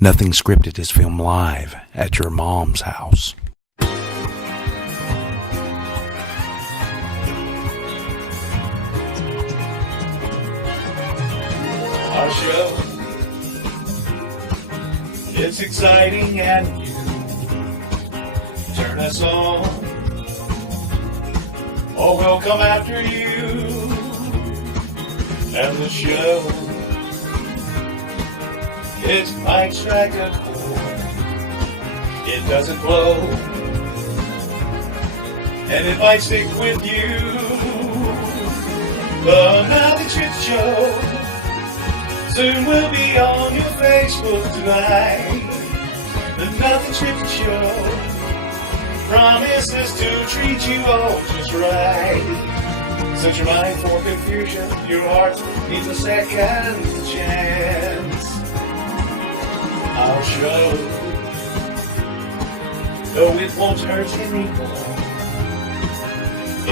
Nothing Scripted is filmed live at your mom's house. Our show, it's exciting and new. Turn us on, or we'll come after you. And the show, it might strike a chord. It doesn't blow, and it might stick with you. The Nothing Scripted Show soon will be on your Facebook tonight. The Nothing Scripted Show promises to treat you all just right. Set your mind for confusion, your heart needs a second chance. Our show, though it won't hurt anymore,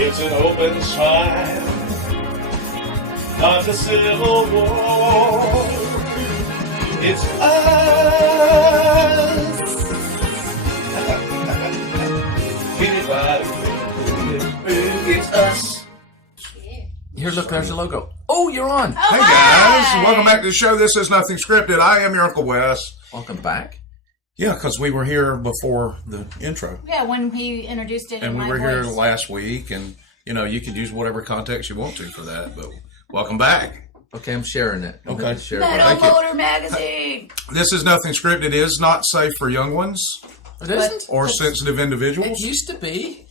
it's an open smile, not a civil war. It's us. It's us. Here, look, there's the logo. Oh, you're on. Oh, hey, guys. Welcome back to the show. This is Nothing Scripted. I am your Uncle Wes. Welcome back. Yeah, because we were here before the intro. Yeah, when he introduced it. And we were here last week, and, you know, you can use whatever context you want to for that, but welcome back. Okay, I'm sharing it. Okay. Share Metal Motor Magazine. This is Nothing Scripted. It is not safe for young ones. It isn't? Or sensitive individuals. It used to be.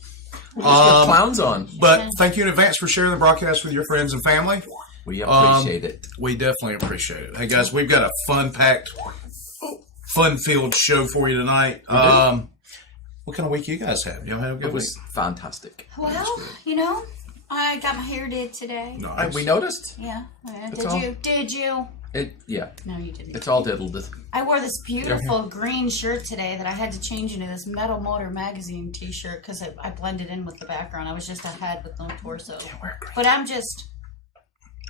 We just got clowns on. But thank you in advance for sharing the broadcast with your friends and family. We appreciate it. We definitely appreciate it. Hey, guys, we've got a fun-packed, fun-filled show for you tonight. What kind of week you guys have? Y'all have a good week? It was fantastic. Well, you know, I got my hair did today. Nice. We noticed? Yeah. That's all? Did you? Yeah. No, you didn't. It's all diddled. I wore this beautiful green shirt today that I had to change into this Metal Motor Magazine t-shirt because I blended in with the background. I was just a head with no torso. But I'm just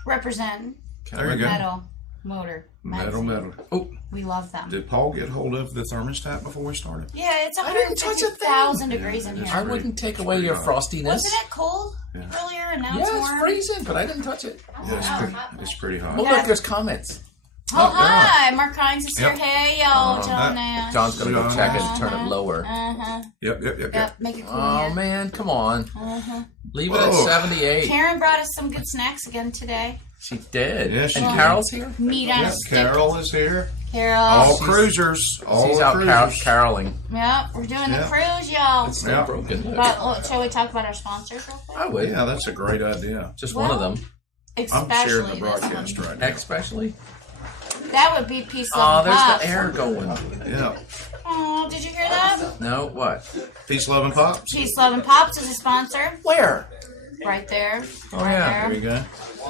representing There you go. Metal Motor Magazine. Metal. Oh, We love them. did Paul get hold of the thermostat before we started? Yeah, it's I didn't touch a thing. 150,000 degrees in here. I wouldn't take away your frostiness. Wasn't it cold earlier and now it's Yeah, warm? it's freezing, but I didn't touch it. Yeah, it's pretty hot. Oh, look, there's comments. Oh, hi. Mark Hines is here. Hey, y'all. John Nash. John's going to go check it and turn it lower. Yep. Make it cool. Oh, man, come on. Leave it at 78. Karen brought us some good snacks again today. She did. Yeah, she and did. Carol's here? Meat on a stick. Carol is here. Carol. All cruisers. All She's out cruisers. caroling. Yep, we're doing the cruise, y'all. It's still broken. Look. But, shall we talk about our sponsors real quick? I would. Yeah, that's a great idea. Just one of them. I'm sharing the Especially this broadcast one. right now. Especially. That would be Peace, Oh, Love, and there's Pops. the air going. Yeah. Oh, did you hear that? No, what? Peace, love, and pops. Peace, Love, and Pops is a sponsor. Where? Right there. Oh, right yeah. There you go.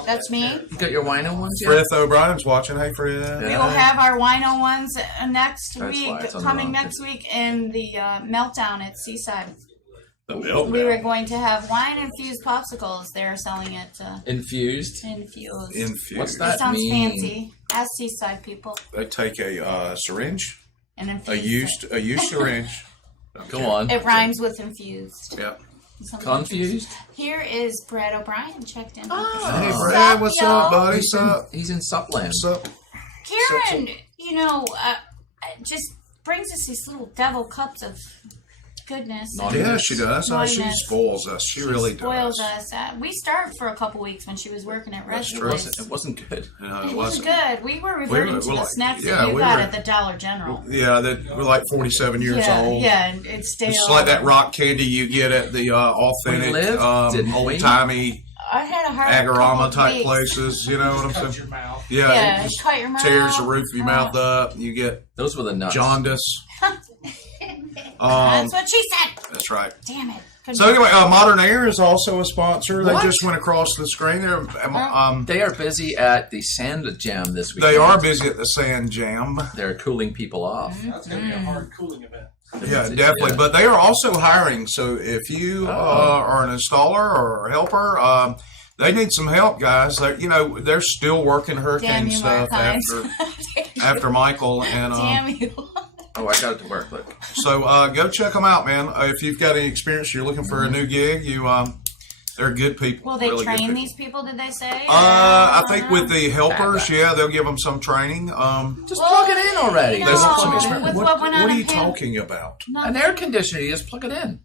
That's me. You got your wino ones yet? Frith O'Brien's watching. Hey, Frith. We will have our wino ones next That's week, why it's on the coming wrong next week in the Meltdown at Seaside. The milk. We were going to have wine-infused popsicles. They're selling it Infused? infused. What's It that sounds mean? fancy. Ask Seaside people. They take a syringe, And a infused. used syringe. Go on. It rhymes with infused. Yeah. Confused? Here is Brad O'Brien checked in. Hey, What's Brad, up, what's y'all? up, buddy? What's up? He's in Supland. What's up? Karen, you know, just brings us these little devil cups of goodness. Yeah, she does. She Naughtiness. spoils us. She really spoils does. us. We started for a couple weeks when she was working at That's Red's true. Place. It wasn't good. No, It was good. We were reverting to the like- snacks yeah, that you we got were- at the Dollar General. Yeah, we're like 47 years yeah, old. yeah, and it's stale. It's like that rock candy you get at the authentic, We lived, didn't we? old-timey I had a hard Agorama couple type weeks. places. You know what I'm saying? Yeah, Yeah, it it just cut your mouth. tears the roof of your mouth up. You get Those were the nuts. jaundice. That's what she said. That's right. Damn it. So anyway, Modern Air is also a sponsor. What? They just went across the screen there. They are busy at the Sand Jam this week. They are busy at the Sand Jam. They're cooling people off. That's going to be a hard cooling event. Yeah, definitely. Yeah. But they are also hiring. So if you are an installer or a helper, they need some help, guys. They're still working hurricane Damn you, stuff Mark Hines. after after Michael. And Damn you. Oh, I got it to work. Look. so go check them out, man. If you've got any experience, you're looking for a new gig, they're good people. Will they really train these people, did they say? I think with the helpers, yeah, they'll give them some training. Just plug it in already. You They want some know, experience. with What, what went on what are in you Pan- talking about? An air conditioner, you just plug it in.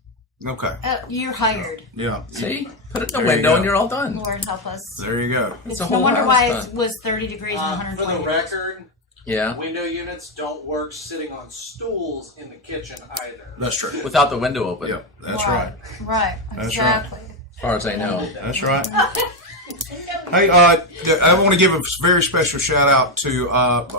Okay. You're hired. Yeah. See? Put it in the There you window go. and you're all done. Lord help us. There you go. It's a no whole wonder house why done. it was 30 degrees and For 120 the record, Yeah. window units don't work sitting on stools in the kitchen either. That's true. Without the window open. Yeah, that's right. Right. That's Exactly. As far as I know. That's right. Hey, I want to give a very special shout out to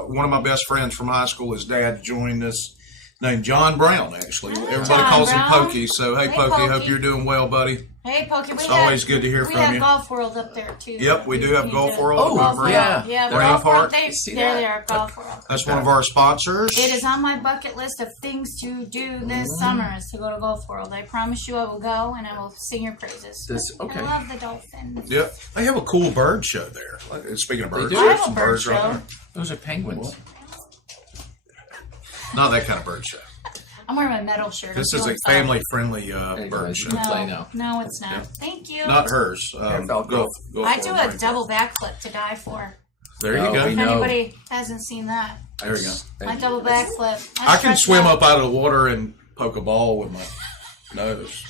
one of my best friends from high school. His dad joined us, named John Brown, actually. Everybody John calls him Brown. Pokey. So, hey, Hey, Pokey, hope Pokey. you're doing well, buddy. Hey, Pokey, It's always good to hear we from have you. Golf World up there, too. Yep, we do have need Golf to- World Oh, Golf over World. yeah. Yeah, Green Golf Park. World. See They're that? there, Golf World. That's one of our sponsors. It is on my bucket list of things to do this summer is to go to Golf World. I promise you I will go and I will sing your praises. Okay. I love the dolphins. Yep. They have a cool bird show there. Speaking of birds, do? I there's have a some bird birds right show. there. Those are penguins. Not that kind of bird show. I'm wearing my metal shirt. This I'm is a feeling family-friendly There you go. bird show. Good play No, now. no, it's not. Thank you. Not hers. Falco. Go I for do it, a Green double backflip to die for. There you Oh, go. we If know. anybody hasn't seen that, There you go. my double backflip. I can stretch swim out. up out of the water and poke a ball with my nose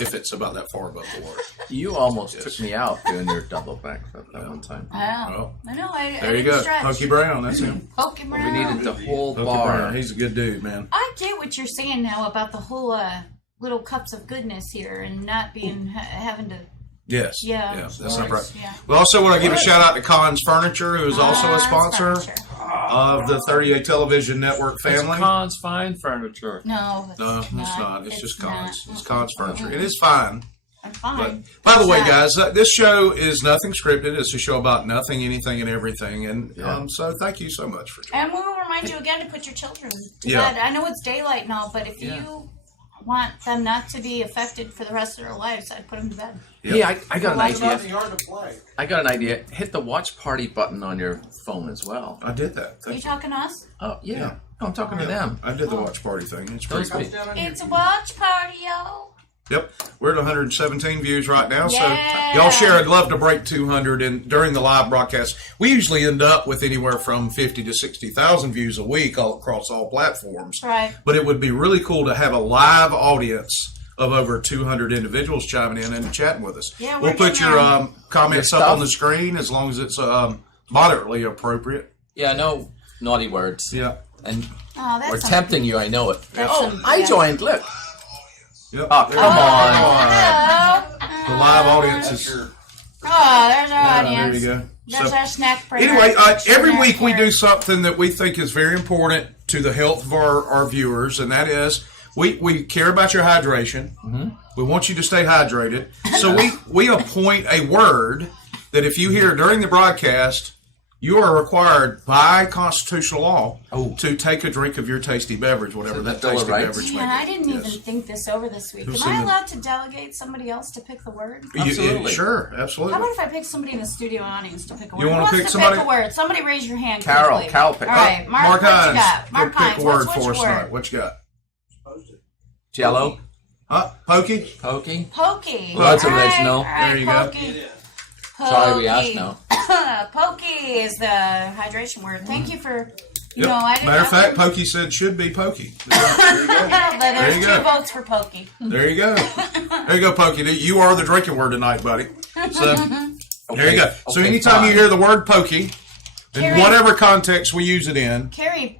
if it's about that far above the water. You almost took me out doing your double backflip that one time. Well, I know. I there you didn't go. stretch. Pokey Brown, that's him. Pokey Brown. We needed the whole Pokey bar. Brown. He's a good dude, man. I get what you're saying now about the whole little cups of goodness here and not being having to. Yes. Yeah. That's of not right. course, yeah. We also want to give a shout out to Collins Furniture, who is also a Collins sponsor Furniture. of the 38 Television Network family. Cons fine furniture. No, No, it's not. It's just Collins. not. It's Collins Furniture. It is fine. I'm fine. By the way, It's guys, this show is nothing scripted. It's a show about nothing, anything, and everything. And so thank you so much for joining. And we will remind you again to put your children to Yeah. bed. I know it's daylight now, but if you want them not to be affected for the rest of their lives, I'd put them to bed. Hey, I got an Why is it idea. hard to play? I got an idea. Hit the watch party button on your phone as well. I did that. Are you Thank you. talking to us? Oh, yeah. Yeah. No, I'm talking to them. I did the watch party thing. It's pretty Those cool. people. Down on your It's a watch party, yo. Yep, we're at 117 views right now. Yeah. So y'all share. I'd love to break 200. And during the live broadcast, we usually end up with anywhere from 50 to 60,000 views a week all across all platforms. Right. But it would be really cool to have a live audience of over 200 individuals chiming in and chatting with us. Yeah, we'll we're put getting your there. comments Your up on stuff. the screen as long as it's moderately appropriate. Yeah, no naughty words. Yeah. And Oh, that's we're some- tempting you, I know it. That's Oh, some- I yeah. joined. Look. Yep. Oh, There come you go. on. Hello. The live audience is. Oh, there's our There audience. you go. There's So- our snack break. Anyway, every week we do something that we think is very important to the health of our viewers, and that is we care about your hydration. Mm-hmm. We want you to stay hydrated. So we appoint a word that if you hear during the broadcast, you are required by constitutional law to take a drink of your tasty beverage, whatever Is that that Bill of tasty Rights? beverage may Man, I be. didn't Yes. even think this over this week. Who's Am I in the- allowed to delegate somebody else to pick the word? Absolutely. Sure, How absolutely. about if I pick somebody in the studio audience to pick a word? You wanna Who wants pick to somebody? pick a word? Somebody raise your hand Carol. quickly. Carol, pick All right, Mark, what you Hines, got? Mark pick a Hines, word what's for your us tonight. word? What you got? Jello. Huh? Pokey? Pokey. Pokey. Well, that's All right, original. all right, There you go. Pokey. Sorry, we asked Pokey. now. Pokey is the hydration word. Thank you for, you Yep. know, I didn't Matter of know. fact, Pokey said should be Pokey. There's you two go. votes for Pokey. There you go. There you go, Pokey. You are the drinking word tonight, buddy. So there you go. So Okay, anytime you fine. hear the word Pokey, in Carrie- whatever context we use it in, Karen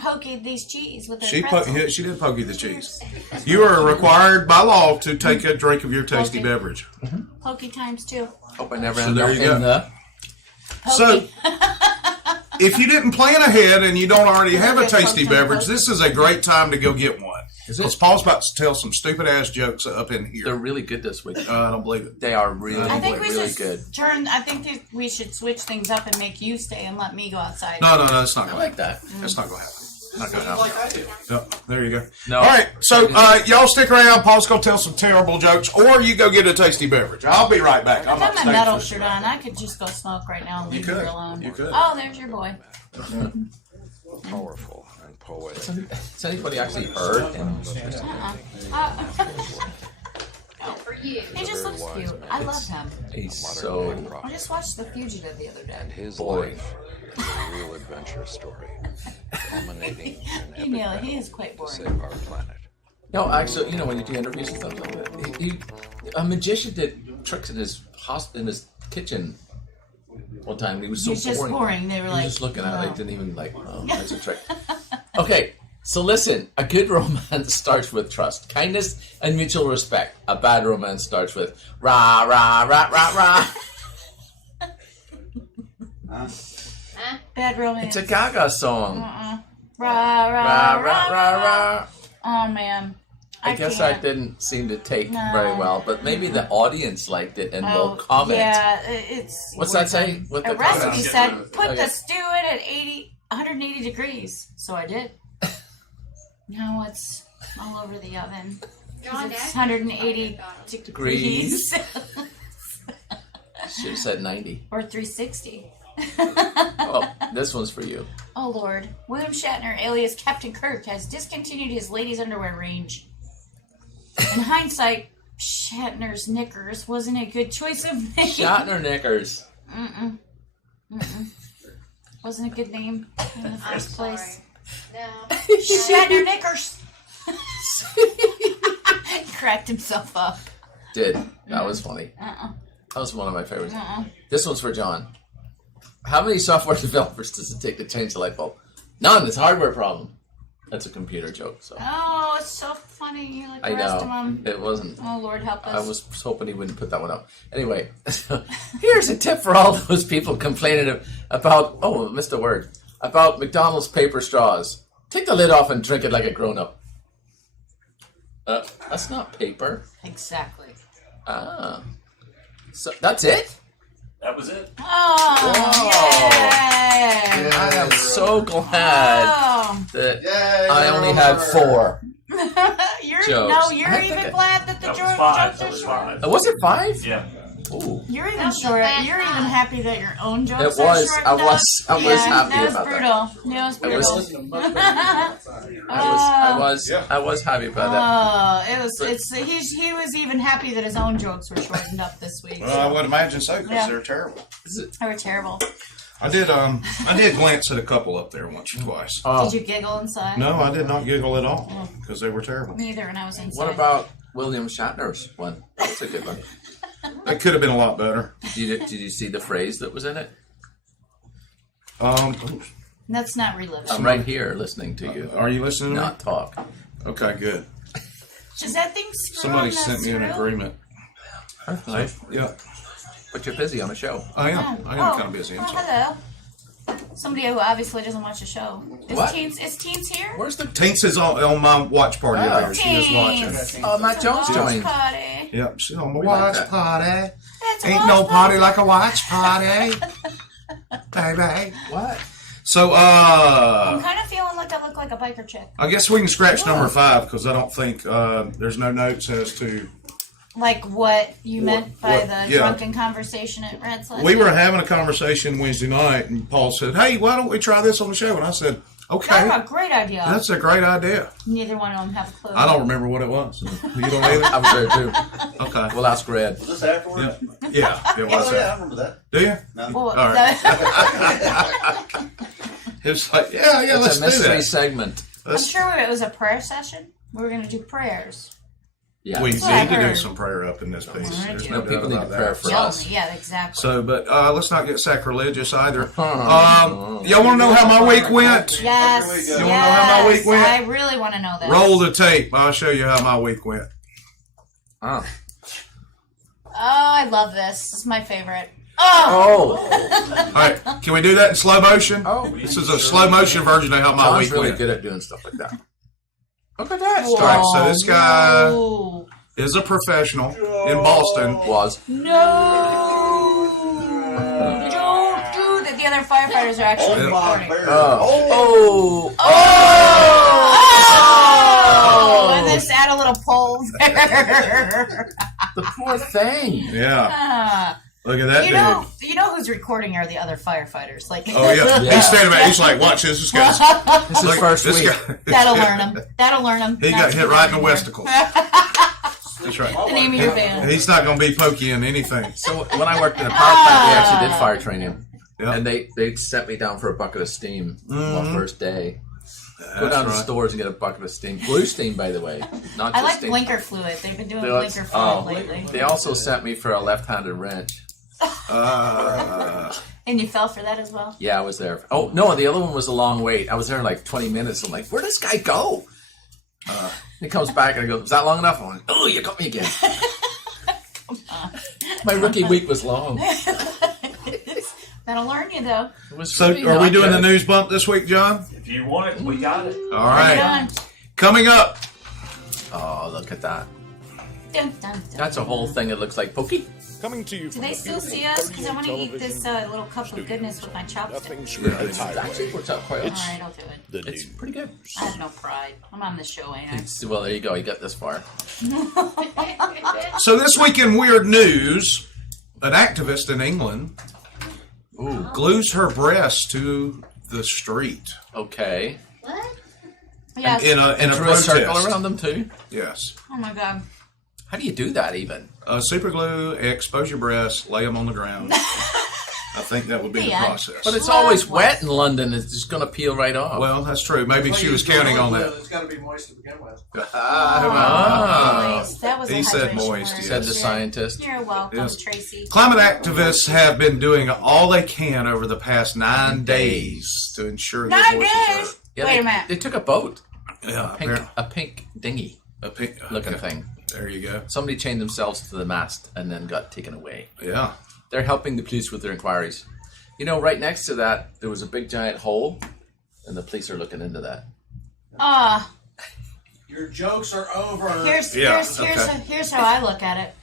pokeyed these cheese with her she pretzel. she did pokey the cheese. You are required by law to take a drink of your tasty Pokey. beverage. Pokey times two. Hope I never So end there up you go. in the... So Pokey. if you didn't plan ahead and you don't already have a Good tasty Pokey. beverage, this is a great time to go get one. Is it? Because Paul's about to tell some stupid ass jokes up in They're here. really good this week. I don't believe it. They are really, I think we really should good. I think that we should switch things up and make you stay and let me go outside. No, that's not I going like to that. happen. That's not going to happen. Not going to happen. Like I do. Yep, there you go. No. All right, so y'all stick around. Paul's going to tell some terrible jokes, or you go get a tasty beverage. I'll be right back. I I'm got not my staying metal for- shirt on. I could just go smoke right now and leave you could. alone. You could. Oh, there's your boy. powerful and poetic. Has anybody actually heard him? He just looks cute. I love him. He's so I just watched The Fugitive the other And day. his boring. life is a real adventure story, culminating in an epic He battle is quite to save boring. our planet. No, actually, when you do interviews and stuff like that, a magician did tricks in his kitchen one time. And he was so He's just boring. They were He like, was just looking at it. "Oh." They didn't even that's a trick. Okay, so listen. A good romance starts with trust, kindness, and mutual respect. A bad romance starts with rah, rah, rah, rah, rah. Bad romance. It's a Gaga song. Rah, Rah, rah, rah, rah, rah. Oh, man. I guess can't. that didn't seem to take No. very well, but maybe the audience liked it and will comment. Yeah, it's. What's that say? What the A recipe comment? said, put Okay. the stew in at 180 degrees. So I did. Now it's all over the oven. 'Cause it's 180 degrees. Should have said 90. Or 360. Oh, this one's for you. Oh, Lord. William Shatner, alias Captain Kirk, has discontinued his ladies' underwear range. In hindsight, Shatner's knickers wasn't a good choice of name. Shatner knickers. Wasn't a good name in the first place. No. Shatner knickers. Cracked himself up. Did. That was funny. That was one of my favorites. This one's for John. How many software developers does it take to change the light bulb? None. It's a hardware problem. That's a computer joke. So Oh, it's so funny. Like the I rest of know them. it wasn't. Oh, Lord, help us. I was hoping he wouldn't put that one up. Anyway, here's a tip for all those people complaining about, oh, I missed a word, about McDonald's paper straws. Take the lid off and drink it like a grown-up. That's not paper. Exactly. Ah. So that's it? That was it. Oh, yay! I am so glad Oh. that I only had 4. You're Jokes. you're I think even I- glad that the That was jokes 5. are That was short. 5. Was it 5? Yeah. Ooh. You're even Don't feel short. bad You're now. even happy that your own jokes It are was. short. I was happy that was about brutal. that. That was I brutal. I was happy about that. It was. He was even happy that his own jokes were shortened up this week. Well, I would imagine so because Yeah. they're terrible. They were terrible. I did glance at a couple up there once or twice. Did you giggle inside? No, I did not giggle at all because they were terrible. Neither, and I was inside. What about William Shatner's one? That's a good one. That could have been a lot better. Did you see the phrase that was in it? Let's not relive it. I'm right here listening to you. Are you listening to Not talk. me? Okay, good. Does that thing screw Somebody on the sent me an screw? agreement. Nice. Yeah, But you're busy on a show. I am. I am kind of busy. I'm sorry. Hello. Somebody who obviously doesn't watch the show. What? Is Teens here? Where's the? Tinks is on my watch party Oh. over here. She is watching. Oh, Matt Jones Watch joined. party. Yep, she's on the We like watch that. party. It's a Ain't watch no party like a watch party. Baby. What? So, I'm kind of feeling like I look like a biker chick. I guess we can scratch number 5 because I don't think there's no notes as to. Like what you meant by what- the yeah. drunken conversation at Red's last We were night? having a conversation Wednesday night, and Paul said, "Hey, why don't we try this on the show?" And I said, "Okay, That's a great idea. that's a great idea." Neither one of them have a clue. I don't remember what it was. You don't either? I was there too. Okay. We'll ask Red. Was this afterwards? Yeah, it was Oh, that. yeah, I remember that. Do you? Well, All right. It's like, yeah, let's It's a do mystery that. segment. I'm sure it was a prayer session. We were going to do prayers. Yeah. We That's what I need to do heard. some prayer up in this piece. There's No, no doubt people need about to pray that. for us. Yeah, exactly. So, but let's not get sacrilegious either. Y'all want to know how my week went? Yes. You wanna know how my week went? I really want to know that. Roll the tape. I'll show you how my week went. Oh. Oh, I love this. This is my favorite. Oh! Oh. All right, can we do that in slow motion? Oh. This is a slow motion version of how my John's week really went. good at doing stuff like that. Look at that. All right, so this guy Whoa. is a professional in Boston. Was. No! Don't do that. The other firefighters are actually Oh, my recording. bear. Oh. Oh! And just add a little pole there. The poor thing. Yeah. Ah. Look at that dude. You know who's recording are the other firefighters. Like, Oh yeah. Yeah. He's standing back. He's like, watch this. This guy's. This is first this week. guy- that'll learn him. That'll learn him. He got hit right in the westicles. That's right. The name of your band. He's not going to be pokey in anything. So when I worked in a power plant, we actually did fire training. Yeah. And they sent me down for a bucket of steam my first day. Go That's down to right. stores and get a bucket of steam. Blue steam, by the way. Not I just like steam. blinker fluid. They've been doing They blinker fluid oh, lately. They also sent me for a left-handed wrench. And you fell for that as well? Yeah, I was there. Oh, no, the other one was a long wait. I was there like 20 minutes. I'm like, where'd this guy go? He comes back and I go, was that long enough? I'm like, oh, you got me again. My rookie week was long. That'll learn you, though. It was So, really are we not doing the good. news bump this week, John? If you want it, we got it. All Bring it right. on. Coming up. Oh, look at that. Dun, dun, dun. That's a whole thing that looks like pokey. Coming to you Do they still see us? Because I want to eat this little cup of goodness with my chopsticks. Nothing It scripted actually highway. works out quite well. All right, I'll do it. The It's news. pretty good. I have no pride. I'm on the show, ain't I? Well, there you go. You got this far. So this week in weird news, an activist in England Ooh, glues her breast to the street okay. Yes. in a Drew a circle protest. around them too. Yes. Oh my god. How do you do that even? Super glue, expose your breasts, lay them on the ground. I think that would be the Yeah. process. But it's always wet in London. It's just going to peel right off. Well, that's true. Maybe she was counting on that. It's got to be moist to begin with. Ah. Nice. That was a He said hydration moist, word. Said the scientist. You're welcome, Yes. Tracy. Climate activists have been doing all they can over the past 9 days to ensure that 9 voices days. Yeah, Wait they, a minute. They took a boat, are. Yeah, pink, apparently. a pink dinghy A pink, looking okay. thing. There you go. Somebody chained themselves to the mast and then got taken away. Yeah. They're helping the police with their inquiries. You know, right next to that, there was a big giant hole, and the police are looking into that. Your jokes are over. Here's how I look at it.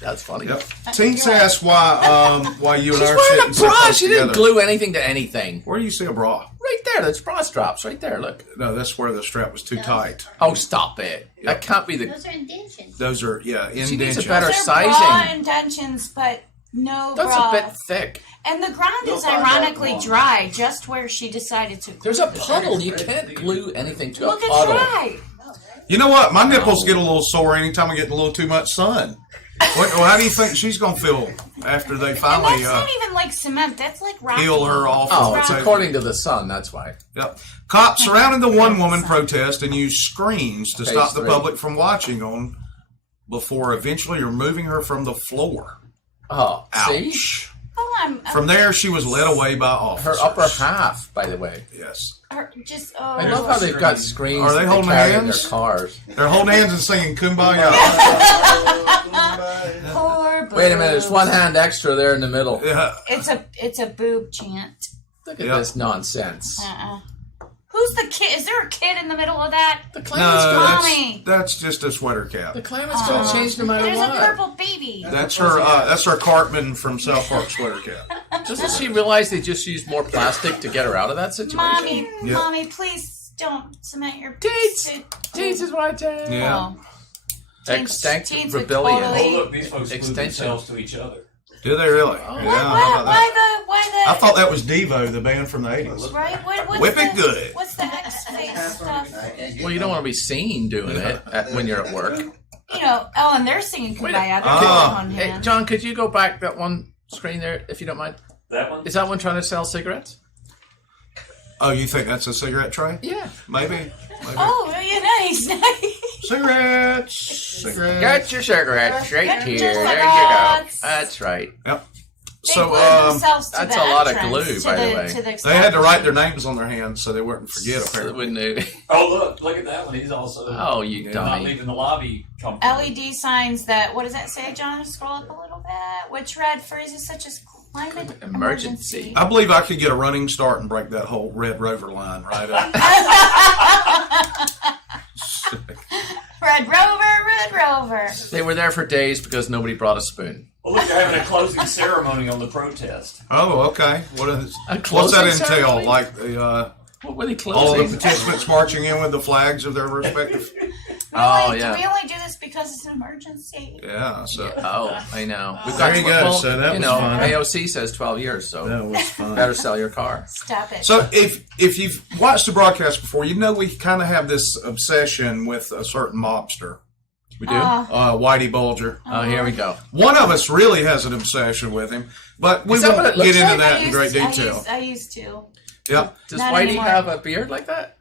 That's funny. Yep. Teens asked why you and I are Wearing sitting a so bra. close She didn't together. glue anything to anything. Where do you see a bra? Right there. That's bra straps. Right there. Look. No, that's where the strap was too tight. Oh, stop it. That can't be the. Those are indentions. Those are She needs a indentions. better They're bra sizing. intentions, but no That's bra. a bit thick. And the ground You'll is find that ironically wrong. dry, just where she decided to. There's a puddle. You can't glue anything to Look, a it's puddle. right. You know what? My nipples get a little sore anytime I get a little too much sun. Well, how do you think she's going to feel after they And finally that's not even like cement. That's like rock. peel her off? Oh, of it's the table? according to the sun. That's why. Yep. Cops surrounded the one-woman protest and used screens to Page stop the 3. public from watching on before eventually removing her from the floor. Oh, see? Ouch. Hold on. From there, she was led away by Her officers. upper half, by the way. Yes. I love how they've got screens Are they that holding carry in hands? their cars. They're holding hands and singing Kumbaya. Poor Wait a minute, there's boobs. one hand extra there in the middle. Yeah. It's a boob chant. Look at Yeah. this nonsense. Who's the kid? Is there a kid in the middle of that? The climate's No, gonna Mommy. that's just a sweater cap. the climate's gonna change no matter There's a what. purple baby. That's her Cartman from South Park sweater cap. Doesn't she realize they just used more plastic to get her out of that situation? Mommy, Yeah. mommy, please don't cement your Teats! Teats is watching. Yeah. Extinct would rebellion. totally- Oh, look, these folks glued Extension. themselves to each other. Do they really? Oh. Yeah, how about that? Why the? I thought that was Devo, the band from the 80s. Right? What's Whip the, it good. What's the X-Face stuff? Well, you don't want to be seen doing it when you're at work. You know, oh, and they're singing Wait a- Kumbaya. They're Ah. doing one Hey, hand. John, could you go back that one screen there, if you don't mind? That one? Is that one trying to sell cigarettes? Oh, you think that's a cigarette tray? Yeah. Maybe. Oh, yeah, nice. Cigarettes. Cigarettes. Get your cigarettes right Get here. your There you go. cigarettes. That's right. Yep. They So, glued themselves to that's the a lot of entrance, glue, to by the way. to the they had to write their names on their hands so they wouldn't forget, So apparently. we knew. Oh, look at that one. He's also Oh, you not dummy. leaving the lobby comfortably. LED signs that, what does that say, John? Scroll up a little bit. Which red phrases such as climate Emergency. I believe I could get a running start and break that whole Red Rover line right up. Red Rover. They were there for days because nobody brought a spoon. Well, look, they're having a closing ceremony on the protest. Oh, okay. What's closing that entail? ceremony? Like the What were they all of closing? the participants marching in with the flags of their respective. Oh, We yeah. only do this because it's an emergency. Yeah, so Oh, I know. We've There you go. well, So that you was know, fun. AOC says 12 years, so that was fun. better sell your car. Stop it. So if you've watched the broadcast before, you know we kind of have this obsession with a certain mobster, We do? Whitey Bulger. Oh, here we go. One of us really has an obsession with him, but we Is that what won't it looks get into like? that in great detail. I used to. Yeah. Does Not Whitey anymore. have a beard like that?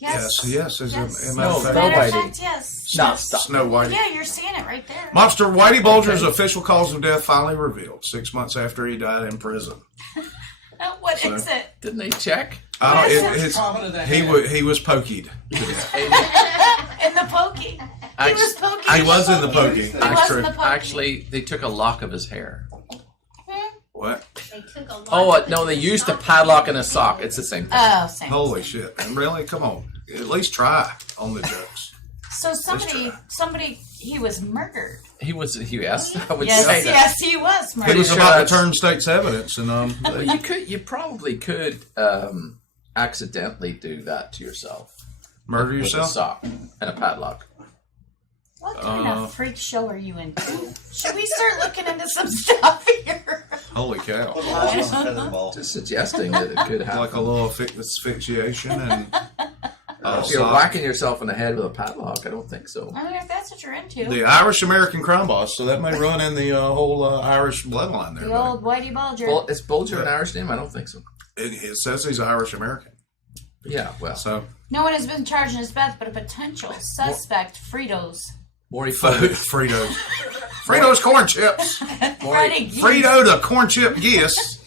Yes. Yes. As Yes. a matter of fact, No, Matter of Whitey. fact, yes. Stop. Snow Whitey. Yeah, you're seeing it right there. Mobster Whitey Bulger's official cause of death finally revealed 6 months after he died in prison. What is it? Didn't they check? Common of the head. He was pokeyed. In the pokey. He was pokey. He was in the pokey. He That's was true. in the pokey. Actually, they took a lock of his hair. What? They took a lot. Oh, no, they used a padlock and a sock. It's the same thing. Oh, same. Holy shit! And really, come on. At least try on the jokes. So somebody, he was murdered. He was, yes, I would Yes, say that. yes, he was He murdered. was sure about to that's- turn state's evidence, and Well, you probably could accidentally do that to yourself. murder With a yourself. sock and a padlock. What kind of freak show are you into? Should we start looking into some stuff here? Holy cow! Just suggesting that it could happen. Like a little asphyxiation and If you're whacking yourself in the head with a padlock, I don't think so. I mean, if that's what you're into. the Irish American crime boss. So that may run in the whole Irish bloodline there. The buddy. old Whitey Bulger. Is Bulger an Irish name? I don't think so. It says he's Irish American. Yeah, well. So No one has been charged in his death, but a potential suspect, Fritos. Maury Fritos, Fritos corn chips. Friday Geese. Frito the corn chip geese.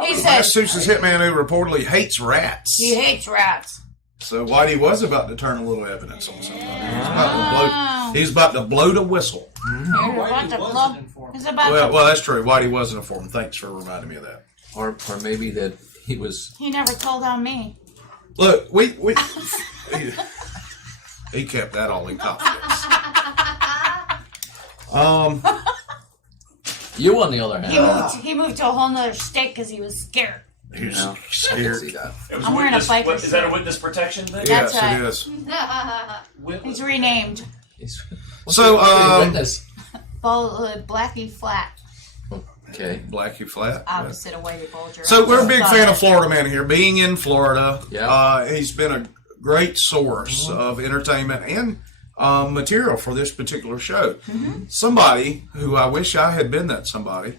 He said Massachusetts hitman who reportedly hates rats. he hates rats. So Whitey was about to turn a little evidence on somebody. He's about to blow the whistle. He's about to blow. He's about Well, to. that's true. Whitey was informed. Thanks for reminding me of that. or maybe that he was. He never told on me. Look, he kept that all in confidence. You, on the other hand. He moved to a whole nother state because he was scared. He's I can scared. see that. It was I'm wearing a witness- biker Is that a shirt. witness protection thing? That's Yes, right. it is. He's renamed So, witness. Blackie Flat, Okay. Blackie Flat. opposite of Whitey Bulger. So we're a big fan of Florida Man here. Being in Florida, Yeah. he's been a great source of entertainment and material for this particular show. Somebody who I wish I had been that somebody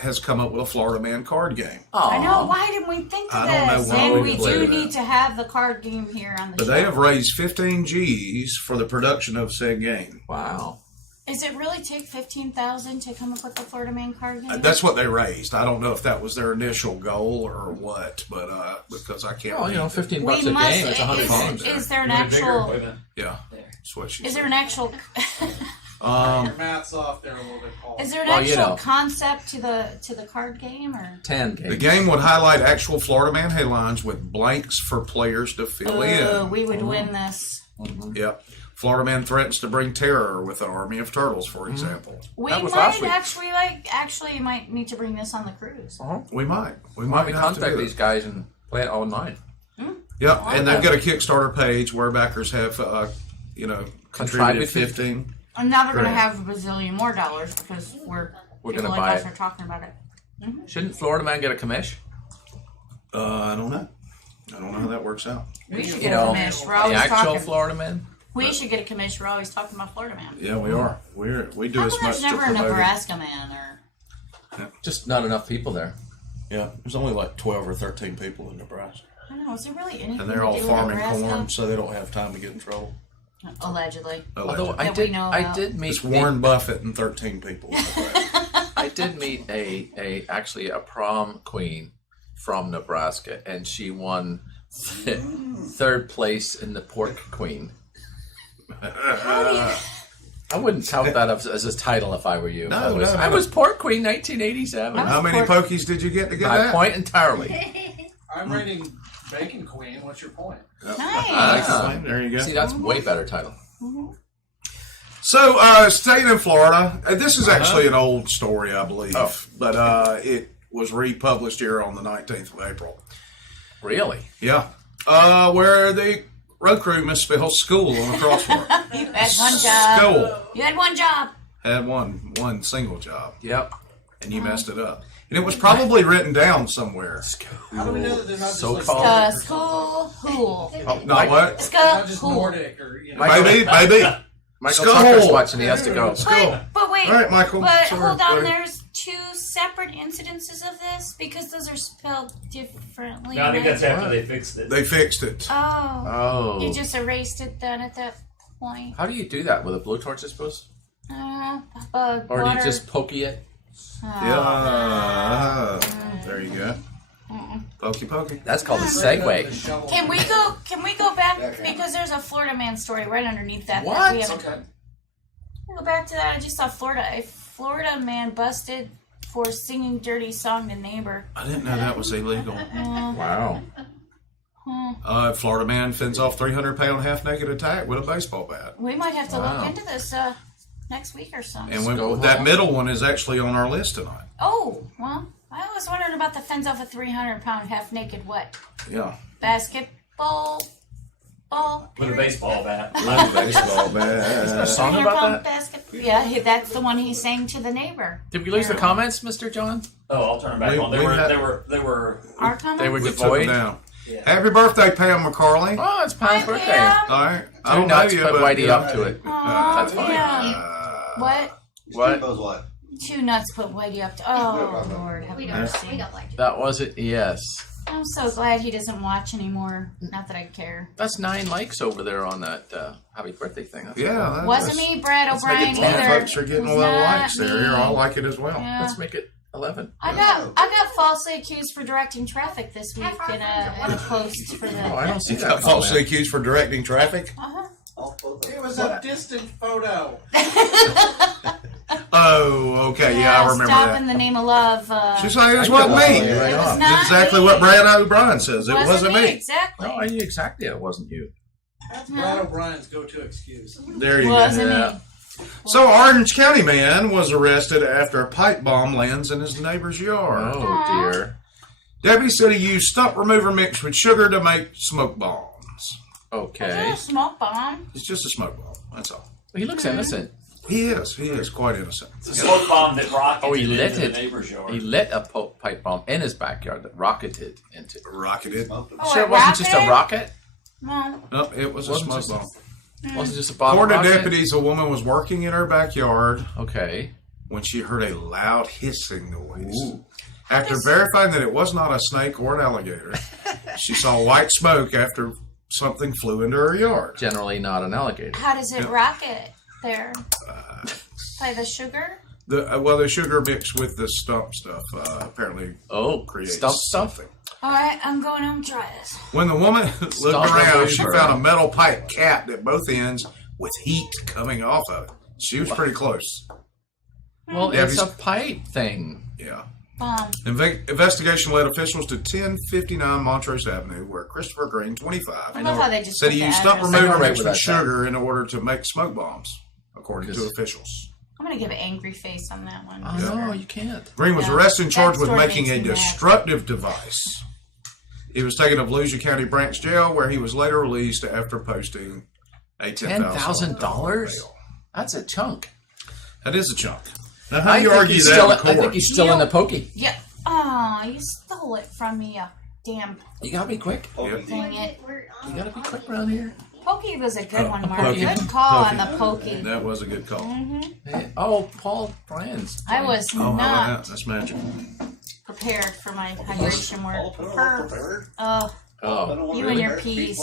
has come up with a Florida Man card game. I know. Why didn't we think of I don't know this? why And we we played do it. need to have the card game here on the But show. they have raised 15 G's for the production of said game. Wow. Does it really take 15,000 to come up with the Florida Man card game? That's what they raised. I don't know if that was their initial goal or what, but because I can't. Well, you know, read it. 15 we bucks a must. game. It's 100 bucks. Is there an Even bigger actual? equipment. Yeah, that's what she Is said. there an actual? Your math's off there a little bit, Paul. Is there an Well, actual you know. concept to the card game or? 10 games. The game would highlight actual Florida Man headlines with blanks for players to fill in. We would win this. Yep. Florida Man threatens to bring terror with an army of turtles, for example. We That was might last week. actually might need to bring this on the cruise. We might. We Why might don't we have to contact do these it. guys and play it online? Yep, and they've got a Kickstarter page where backers have, contributed Contributed. 15. And now they're going to Correct. have a bazillion more dollars because We're people gonna like buy us it. are talking about it. Shouldn't Florida Man get a commish? I don't know. I don't know how that works out. We should You get know, a commish. We're the always actual talking. Florida Man? We should get a commish. We're always talking about Florida Man. Yeah, we are. We do How as come much there's to never a promote it. Nebraska Man or? Just not enough people there. Yeah, there's only like 12 or 13 people in Nebraska. I don't know. Is there really anything And they're all to do farming in Nebraska? corn, so they don't have time to get in trouble. Allegedly. Although I That we did, know I about. did meet It's Warren Buffett and 13 people. in Nebraska. I did meet actually a prom queen from Nebraska, and she won third place in the pork queen. I wouldn't tout that as a title if I were you. No, I was pork queen 1987. How many pokies did you get to get My that? point entirely. I'm rating Bacon Queen. What's your point? Nice. Ah. There you go. See, that's way better title. So, staying in Florida, this is actually an old story, I believe, but it was republished here on the 19th of April. Really? Yeah. Where the road crew misspelled school on a crosswalk. You had one job. School. You had one job. Had one single job, Yep. and you messed it up. And it was probably written down somewhere. How do we know that they're not So just called. like School hool. Not what? not just School. Nordic or Maybe, maybe. Michael Skull. Tucker's watching. He has to go. But wait. All right, Michael. But Sorry, hold on, buddy. there's two separate incidences of this because those are spelled differently. No, I think that's right? after they fixed it. They fixed it. Oh. Oh. You just erased it then at that point. How do you do that? With a blowtorch, I suppose? But Or do water. you just pokey it? Yeah. There you go. Pokey pokey. That's called a segue. Can we go back because there's a Florida man story right underneath that. What? That we haven't Okay. We'll go back to that. I just saw Florida. A Florida man busted for singing dirty song to neighbor. I didn't know that was illegal. Wow. Florida man fends off 300-pound half-naked attack with a baseball bat. We might have to Wow. look into this next week or something. And Go that home. middle one is actually on our list tonight. Oh, well, I was wondering about the fence off a 300-pound half-naked what? Yeah. Basketball ball? With a baseball bat. Baseball bat. A song about that? Basket. Yeah, that's the one he sang to the neighbor. Did we lose the comments, Mr. John? Oh, I'll turn it back We- on. They we were had- Our comments? They were We took devoid. it down. Yeah. Happy birthday, Pam McCarley. Oh, it's Pam's Hi, birthday. Pam. All right. I Two don't know nuts you, put but Whitey up to it. Aw, That's fine. yeah. What? What? Two nuts put Whitey up to. Oh, Lord, have mercy. That was it. Yes. I'm so glad he doesn't watch anymore. Not that I care. That's 9 likes over there on that happy birthday thing. That's Yeah. that- Wasn't that's- me, Brad make it O'Brien 10. either. Folks are getting a Was little not likes there. me. Here, I like it as well. Yeah. Let's make it 11. I got falsely accused for directing traffic this week in a post for the. Oh, I don't see You that. got falsely comment. accused for directing traffic? It was a distant photo. Oh, okay. Yeah, I remember Stop that. in the name of love. She's like, it wasn't me. Right It was on. not Exactly me. what Brad O'Brien says. It wasn't me. Exactly. No, I knew exactly it wasn't you. That's Brad O'Brien's go-to excuse. There you Wasn't go. me. So, Orange County man was arrested after a pipe bomb lands in his neighbor's yard. Oh, dear. Deputy said he used stump remover mixed with sugar to make smoke bombs. Is Okay. it a smoke bomb? It's just a smoke bomb. That's all. He looks innocent. He is. He is quite innocent. It's a smoke bomb that rocketed Oh, he lit into it. the neighbor's yard. He lit a pipe bomb in his backyard that rocketed into. Rocketed. Oh, Sure, it wasn't just a rocket? No. No, it was a Wasn't smoke just a- bomb. Wasn't just a bottle According to rocket? deputies, a woman was working in her backyard Okay. when she heard a loud hissing noise. Ooh. After verifying that it was not a snake or an alligator, she saw white smoke after something flew into her yard. Generally not an alligator. How does it rocket there? By the sugar? The sugar mixed with the stump stuff apparently Oh, creates stump stuff? something. All right, I'm going home to try this. When the woman looked Stump around, she remover. found a metal pipe capped at both ends with heat coming off of it. She was pretty close. Well, Yeah, it's a he's- pipe thing. Yeah. Bomb. Investigation led officials to 1059 Montrose Avenue, where Christopher Green, 25, I love how they just said put he the used stump address. I know remover right mixed where with that's at. sugar in order to make smoke bombs, according to Because- officials. I'm going to give an angry face on that one. Oh, no, you can't. Green was Yeah, arrested and charged that with story making a makes me mad. destructive device. He was taken to Volusia County Branch Jail, where he was later released after posting a $10,000? bail. That's a chunk. That is a chunk. Now, how do you argue that still, in court? I think he's still in the pokey. Yeah. Oh, you stole it from me, you damn You gotta be quick. Yep. dang it. You gotta be quick around here. Pokey was a good one, Mark. Pokey. Good call Pokey. on the pokey. That was a good call. Hey, oh, Paul Bryan's. I was Oh, how about not that? That's magic. prepared for my hydration work. Oh, Oh, you and your peas.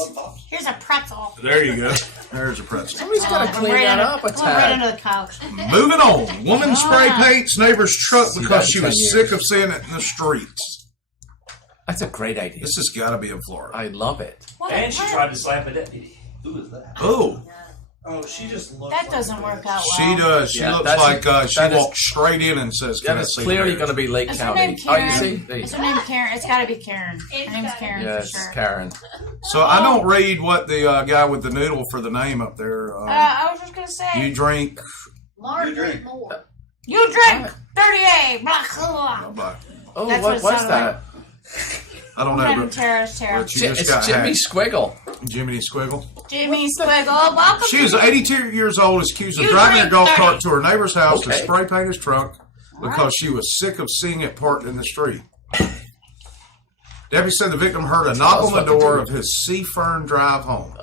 Here's a pretzel. There you go. There's a pretzel. somebody's gotta I'm clean right that under- up a I'm right under tad. the couch. Moving on. Woman spray paints neighbor's truck See because that she in was 10 sick of seeing it in the streets. That's a great idea. This has got to be in Florida. I love it. What? And she tried to slap a deputy. Oh, Oh, she just looks That like doesn't a work bitch. out well. she does. She Yeah, looks that's- like she that is- walked straight in and says, That "Can I is see clearly the going to be Lake Is her County. name Oh, you Karen? see? There you Is go. her name Karen? It's got to be Karen. Her name's Karen Yes, for sure. Karen. So I don't read what the guy with the noodle for the name up there. I was just gonna say. You drink. You drink more. You drink 38. Blah, blah. Bye. Oh, That's what what it was sounded that? I don't know, Random but, terrorist terror. but you just It's got Jimmy hacked. Squiggle. Jiminy Squiggle. Jimmy Squiggle, welcome. She is 82 years old, is accused of driving her golf cart to her neighbor's house to spray paint his trunk because she was sick of seeing it parked in the street. Deputy said the victim heard a knock on the door of his Sea Fern Drive home.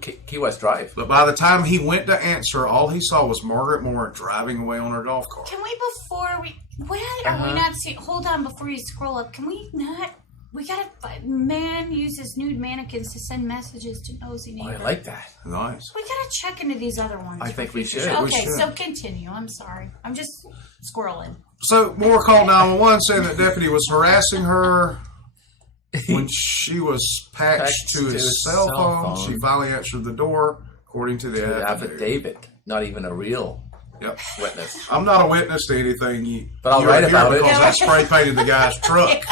Key West Drive. But by the time he went to answer, all he saw was Margaret Moore driving away on her golf cart. Can we, before we, what are we not seeing? Hold on, before you scroll up, can we not? We gotta. Man uses nude mannequins to send messages to nosy neighbors. I like that. Nice. We gotta check into these other ones. I think we should. Okay, so continue. I'm sorry. I'm just squirreling. So Moore called 911 saying that deputy was harassing her when she was patched to his cell phone. She finally answered the door, according to the affidavit. Not even a real witness. I'm not a witness to anything. But I'll write about it. Because I spray painted the guy's truck.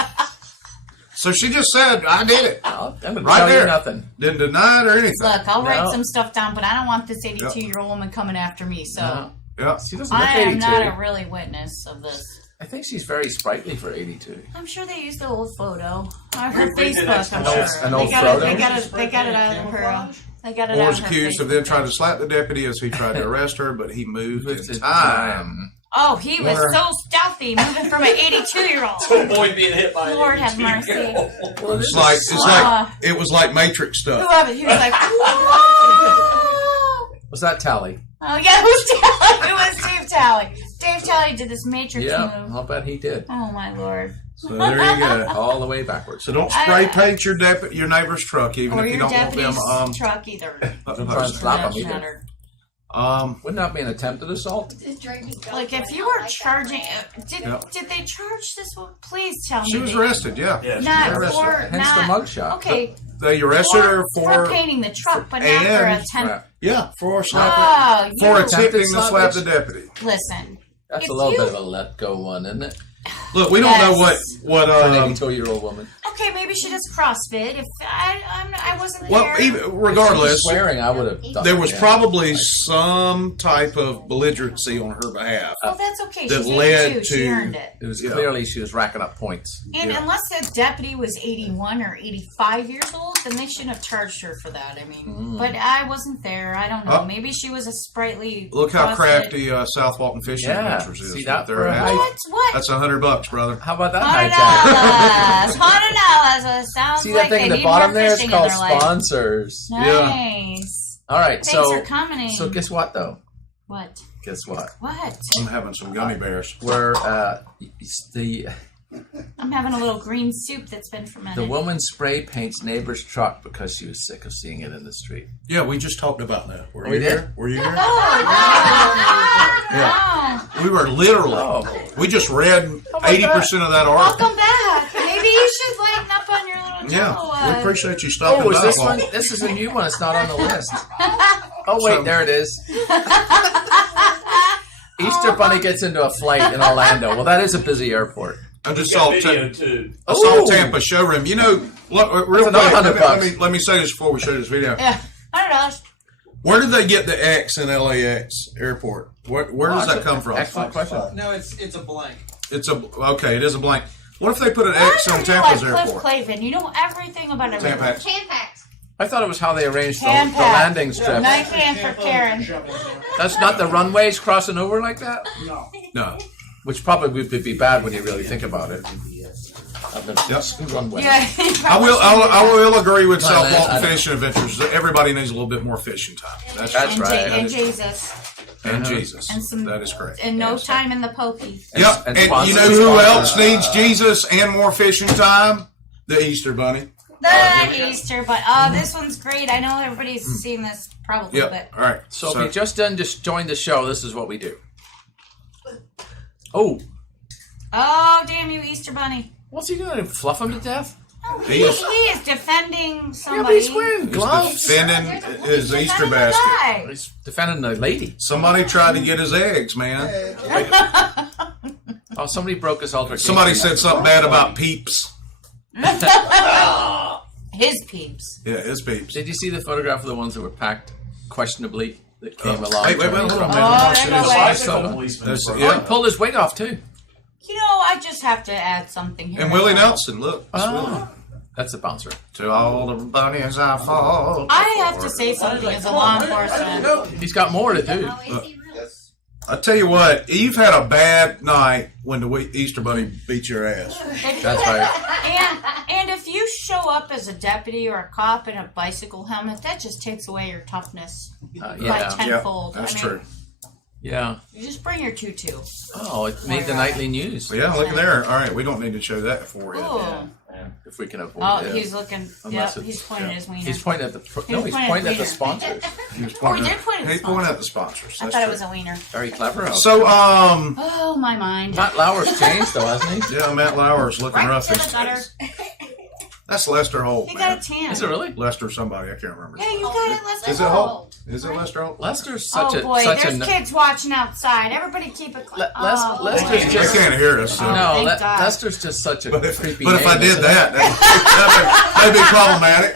So she just said, I did it. I'm going to right tell there. you nothing. Didn't deny it or anything. Look, I'll write some stuff down, but I don't want this 82-year-old woman coming after me. So She doesn't look I 82. am not a really witness of this. I think she's very sprightly for 82. I'm sure they used the old photo on her Facebook. I'm sure an old they got photo. They got it out of her. They got it Moore out was of her. accused of then trying to slap the deputy as he tried to arrest her, but he moved in time. Oh, he was so stealthy, moving from an 82-year-old. To avoid being hit by an Lord have mercy. Well, it was like Matrix stuff. Whoever, he was like, whoa! Was that Tally? Oh yeah, it was Tally. It was Dave Tally. Dave Tally did this Matrix move. I'll bet he did. Oh my Lord. So there you go. All the way backwards. So don't spray paint your neighbor's truck, even or if you your don't want them. truck either. Don't try and slap them either. Matter. Wouldn't that be an attempted assault? Like if you were charging, did they charge this one? Please tell me. She was arrested. Yeah. Not for hence the mugshot. Okay. They arrested her for painting the truck, but not for attempt. Yeah, for slapping. For attempting to slap the deputy. Listen. That's a little bit of a let go one, isn't it? Look, we don't know what an 82-year-old woman. Okay, maybe she does CrossFit. If I wasn't there. Well, even regardless, swearing, I would have done. There was probably some type of belligerency on her behalf. Well, that's okay. That She's led 82. She earned it. It was clearly she was racking up points. And unless the deputy was 81 or 85 years old, then they shouldn't have charged her for that. I mean, but I wasn't there. I don't know. Maybe she was a sprightly. Look how crafty South Walton Fishing Adventures is. See that? What? That's $100, brother. How about that? $100. It sounds See like that thing they at the need bottom more there? It's fishing called in their life. sponsors. Nice. All right. Thanks for commenting. So guess what though? What? Guess what? What? I'm having some gummy bears. Where I'm having a little green soup that's been fermented. the woman spray paints neighbor's truck because she was sick of seeing it in the street. Yeah, we just talked about that. Were We you did? here? Were you here? Yeah. We were literally. We just read 80% of that article. Welcome back. Maybe you should lighten up on your little Yeah, we appreciate you stopping Oh, is by. this one? This is a new one. It's not on the list. Oh wait, there it is. Easter Bunny gets into a flight in Orlando. Well, that is a busy airport. I just saw video too. I saw Tampa showroom. You know, look, real another quick. $100. Let me say this before we show this video. Yeah, $100. Where did they get the X in LAX airport? Where does that come from? Excellent question. No, it's a blank. It is a blank. What if they put an Why X are on you Tampa's like airport? Cliff Clavin? You know everything about everything. Tampax. Tampax. I thought it was how they arranged the Tampax. landing strip. Nice hand for Karen. That's not the runways crossing over like that? No. Which probably would be bad when you really think about it. Runway. Yeah. I will agree with South Thailand, Walton Fishing Adventures. Everybody needs a little bit more fishing time. That's right. And Jesus. And Jesus. And some, that is correct. And no time in the pokey. Yep. And you know who else needs Jesus and more fishing time? The Easter Bunny. The Easter Bunny. Oh, this one's great. I know everybody's seen this probably, Yep. All right. So if you just joined the show, this is what we do. Oh. Oh, damn you, Easter Bunny. What's he doing? Fluff him to death? Oh, he is defending somebody. Yeah, but he's wearing gloves. He's defending his Easter basket. He's defending the lady. Somebody tried to get his eggs, man. Oh, somebody broke his altercation. Somebody said something bad about Peeps. His peeps. Yeah, his Peeps. Did you see the photograph of the ones that were packed questionably that came along? Wait, hold on, man. Oh, He pulled his wig off, too. You know, I just have to add something here. And Willie Nelson, look. Willie. That's a bouncer. To all the bunnies I fall. I have to say something as a law enforcement. He's got more to do. Oh, is he really? I tell you what, Eve had a bad night when the Easter Bunny beat your ass. That's right. And if you show up as a deputy or a cop in a bicycle helmet, that just takes away your toughness by Yeah. tenfold. That's true. Yeah. You just bring your tutu. Oh, it made the nightly news. Yeah, look at there. All right, we don't need to show that for you. Ooh. If we can avoid Oh, it. he's looking. Yep, Unless he's pointing his wiener. He's pointing at the. He No, was he's pointing pointing at at the the sponsors. He was Oh, he pointing did point at the He pointed at the sponsors. I That's thought it true. was a wiener. Very clever. So, Oh, my mind. Matt Lauer's changed though, hasn't he? yeah, Matt Lauer's looking Right rough to these the gutter. days. That's Lester Holt, He man. got a tan. Is it really? Lester somebody, I can't remember. Yeah, you got it. Let's Is it Holt? Is it Lester Holt? Lester's such Oh, boy, such there's a. kids watching outside. Everybody keep it clean. Lester's They just. can't hear us. So. No, thank God. Lester's just such a But if creepy. I name, did isn't that, that'd be problematic.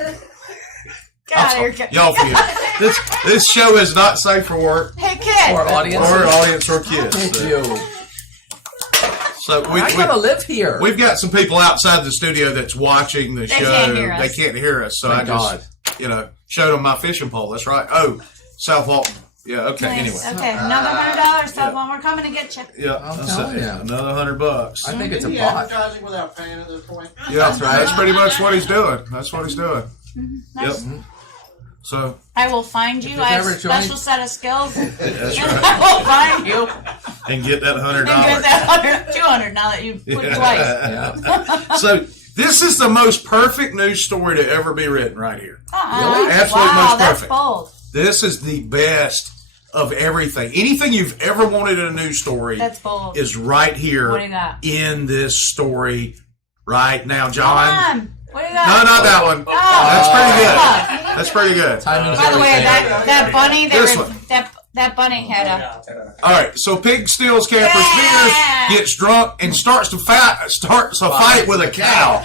Get out of here, kid. Y'all forget. This show is not safe for work Hey, kid. Or audience. or audience or kids. Thank you. So I gotta live here. we've got some people outside the studio that's watching the show. can't hear us. They can't hear us, so Thank I God. just showed them my fishing pole. That's right. Oh, South Walton. Yeah. Okay. Nice. Anyway. Okay, another $100. So when we're coming to get you. Yeah. I'm That's telling it. you. Another $100. I think it's a Is he bot. advertising without paying at this point? Yeah, That's right. That's pretty much what he's doing. That's what he's doing. Nice. Yep. So I will find you. you've I have a ever special joined- set of skills. that's And right. I will find you. And get that $100. And get that 100, 200 now that you've put it twice. Yeah. So this is the most perfect news story to ever be written right here. Really? Absolute Wow, most that's perfect. bold. This is the best of everything. Anything you've ever wanted in a news story That's bold. is right here What do you got? in this story right now, Come John. on. What do you got? No, not that one. That's pretty good. That's pretty good. Timing's By the way, everything. that bunny, This one. that bunny had a. All right, so pig steals camper's Yeah. beers, gets drunk, and starts a fight with a cow.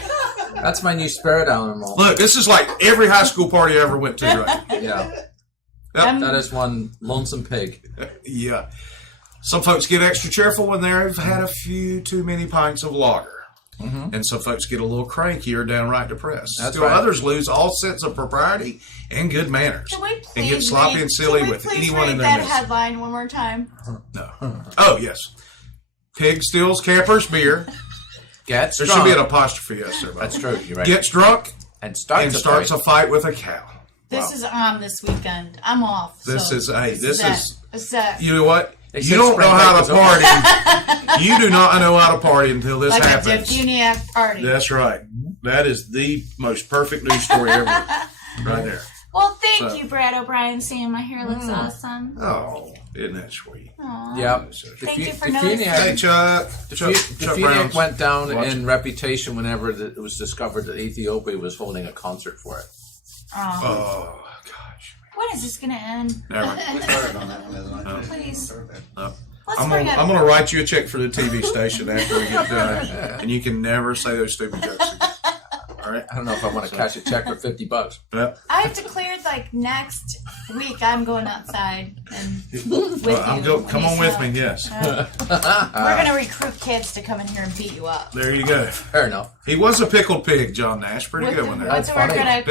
That's my new spirit animal. Look, this is like every high school party I ever went to. Right? Yeah. Yep. That is one lonesome pig. Yeah. Some folks get extra cheerful when they've had a few too many pints of lager. Mm-hmm. And some folks get a little cranky or downright depressed. That's Still right. others lose all sense of propriety and good manners. Can we and please get sloppy read, and silly can we with please anyone read in their that midst. headline one more time? No. Oh, yes. Pig steals camper's beer. Gets There drunk. should be an apostrophe S there. by That's the way. true. You're right. Gets drunk and starts, and starts a fight with a cow. This is on this weekend. I'm off. This so is this is. It's that. You know what? They You said don't spring know how break to was party. You do not know how to party until this Like a happens. Defuniac party. That's right. That is the most perfect news story ever. Right there. Well, thank So- you, Brad O'Brien, saying my hair looks awesome. Oh, isn't that sweet? Aw. Yep. Thank you for Hey, noticing. Chuck. Chuck Defuniac Brown's went down watching. in reputation whenever it was discovered that Ethiopia was holding a concert for it. Oh. Oh, gosh. When is this going to end? Never. We started on that one, isn't it? Please. No. Let's I'm bring gonna, it. I'm gonna write you a check for the TV station after we get done, and you can never say those stupid jokes again. All right? I don't know if I want to cash a check for $50. Yep. I have declared like next week I'm going outside and with I'm you. go. when Come you on with show me. up. Yes. We're gonna recruit kids to come in here and beat you up. There you go. Fair enough. He was a pickled pig, John Nash. Pretty With good the- one there. We're gonna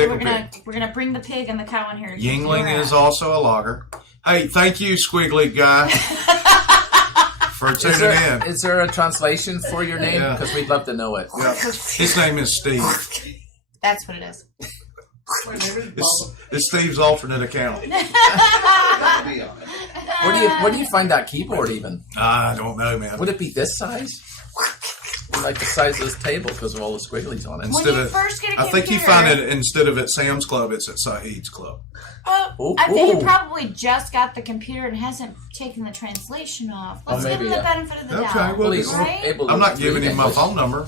Pickled we're gonna bring the pig and the cow in here. to Yingling kick is your ass. also a lager. Hey, thank you, Squiggly guy, for tuning in. Is there a translation for your name? Yeah. Because we'd love to know it. Yeah. His name is Steve. That's what it is. It's Steve's alternate account. Where do you find that keyboard even? I don't know, man. Would it be this size? Like the size of this table because of all the squigglies on it. When you first get a I think you computer- find it instead of at Sam's Club, it's at Saeed's Club. Well, Ooh, I think ooh. he probably just got the computer and hasn't taken the translation off. Let's give maybe, him the yeah. benefit of the Okay, doubt. well, He's right? able to I'm not read giving him my English. phone number.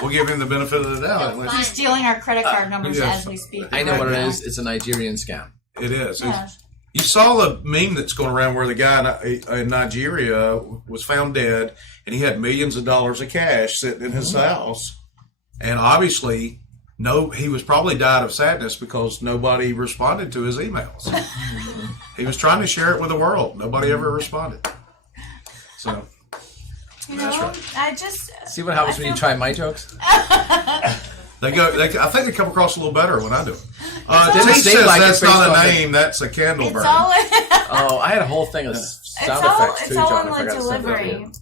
We'll give him the benefit of the doubt. He's stealing our credit card numbers yes. as we speak. I know right what it now. is. It's a Nigerian scam. It is. Yeah. You saw the meme that's going around where the guy in Nigeria was found dead, and he had millions of dollars of cash sitting in his house, and obviously, he was probably died of sadness because nobody responded to his emails. He was trying to share it with the world. Nobody ever responded. So You that's know, right. I just See what happens when you try my jokes? I think they come across a little better when I do it. Didn't T seem says like it that's based not on a the- name. That's a candle It's burn. all. Oh, I had a whole thing of sound effects too, It's all John. in I the forgot to send it to delivery. you.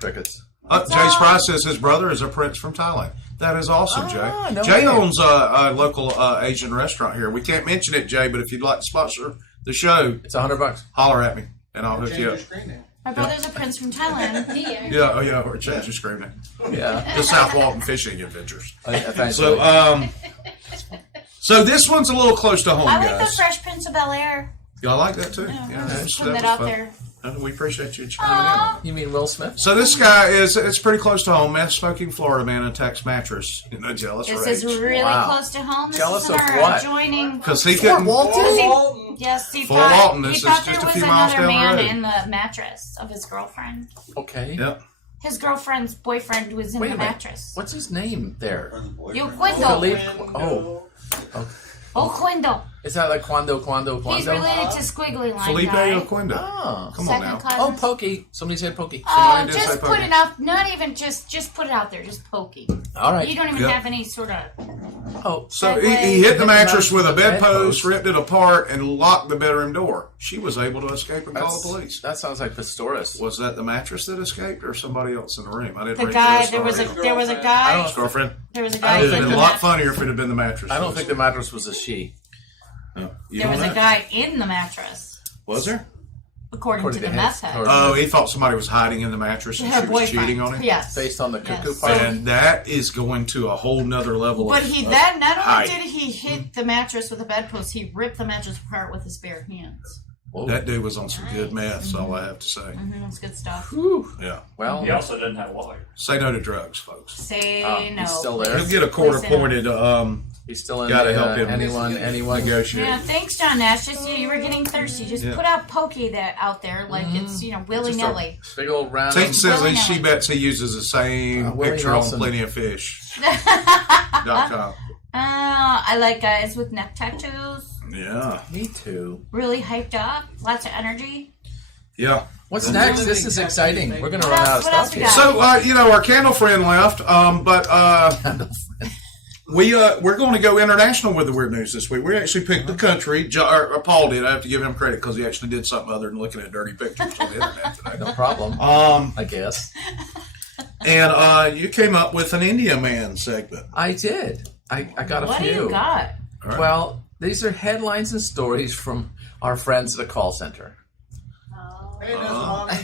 Crickets. Jay Spry says his brother is a prince from Thailand. That is awesome, Jay. No Jay way. owns a local Asian restaurant here. We can't mention it, Jay, but if you'd like to sponsor the show, It's $100. holler at me and I'll hook Change you your up. screen name. My brother's a prince from Thailand. Yeah, or change your screen name. Yeah. The South Walton Fishing Adventures. Eventually. So this one's a little close to home, I like the guys. Fresh Prince of Bel Air. Y'all like that too? Yeah, that's- just putting that that was out fun. there. And we appreciate you chiming in. Aw. You mean Will Smith? So this guy it's pretty close to home. Meth smoking Florida man attacks mattress in a jealous This rage. is really Wow. close to home. This Jealous is in of our what? adjoining. Because he couldn't. Walton. Yes, he Full thought, Walton, he this is thought just there a was few miles another down the man road. in the mattress of his girlfriend. Okay. Yep. His girlfriend's boyfriend was in Wait the a minute. mattress. What's his name there? Yo Cuendo. Oh. Oh Cuendo. Is that like Quando? He's related to Squiggly Line Felipe guy. Oquendo. Oh. Come on Second now. cousin. Oh, Pokey. Somebody said Pokey. Oh, Somebody did say just put Pokey. it out. Not even just put it out there. Just pokey. All right. You don't even Yep. have any sort of. Oh, So Segue. he hit the mattress with a Bedpost. bedpost, ripped it apart, and locked the bedroom door. She was able to escape and call the police. That sounds like Pistorius. Was that the mattress that escaped, or somebody else in the room? I didn't The read guy. the There was a story. guy. His girlfriend. There was a It guy would have in been the a lot mattress. funnier if it had been the mattress. I don't think the mattress was a she. No. You There know was a that? guy in the mattress, Was there? according to the his- meth head. Oh, he thought somebody was hiding in the mattress and Her she was boyfriend. cheating on him. Yes. Based on the cuckoo Yes. part. And that is going to a whole nother level. But of, he of then not only height. did he hit the mattress with a bedpost, he ripped the mattress apart with his bare hands. Whoa. That dude was on some good meth. That's all I have to say. That's good stuff. Yeah. Well, He also doesn't have wire. Say no to drugs, folks. Say no. he's still there. He'll get a court Listen. appointed. He's still in Gotta the, help him. anyone. Negotiate. Yeah, thanks, John Nash. Just you were getting thirsty. Just Yeah. put out pokey that out there like it's willy nilly. Big old round. Tate says Willy she nilly. bets he uses the same Willie picture Nelson. on Plenty of Fish.com. I like guys with neck tattoos. Yeah. Me too. Really hyped up. Lots of energy. Yeah. What's next? This is exciting. We're gonna What run else- out of what else stuff we here. got? So, our candle friend left, but we're going to go international with the weird news this week. We actually picked the country. Paul did. I have to give him credit because he actually did something other than looking at dirty pictures on the internet today. No problem. I guess. And you came up with an India Man segment. I did. I got a What do few. you got? All right. Well, these are headlines and stories from our friends at a call center. Hey, Miss Mommy.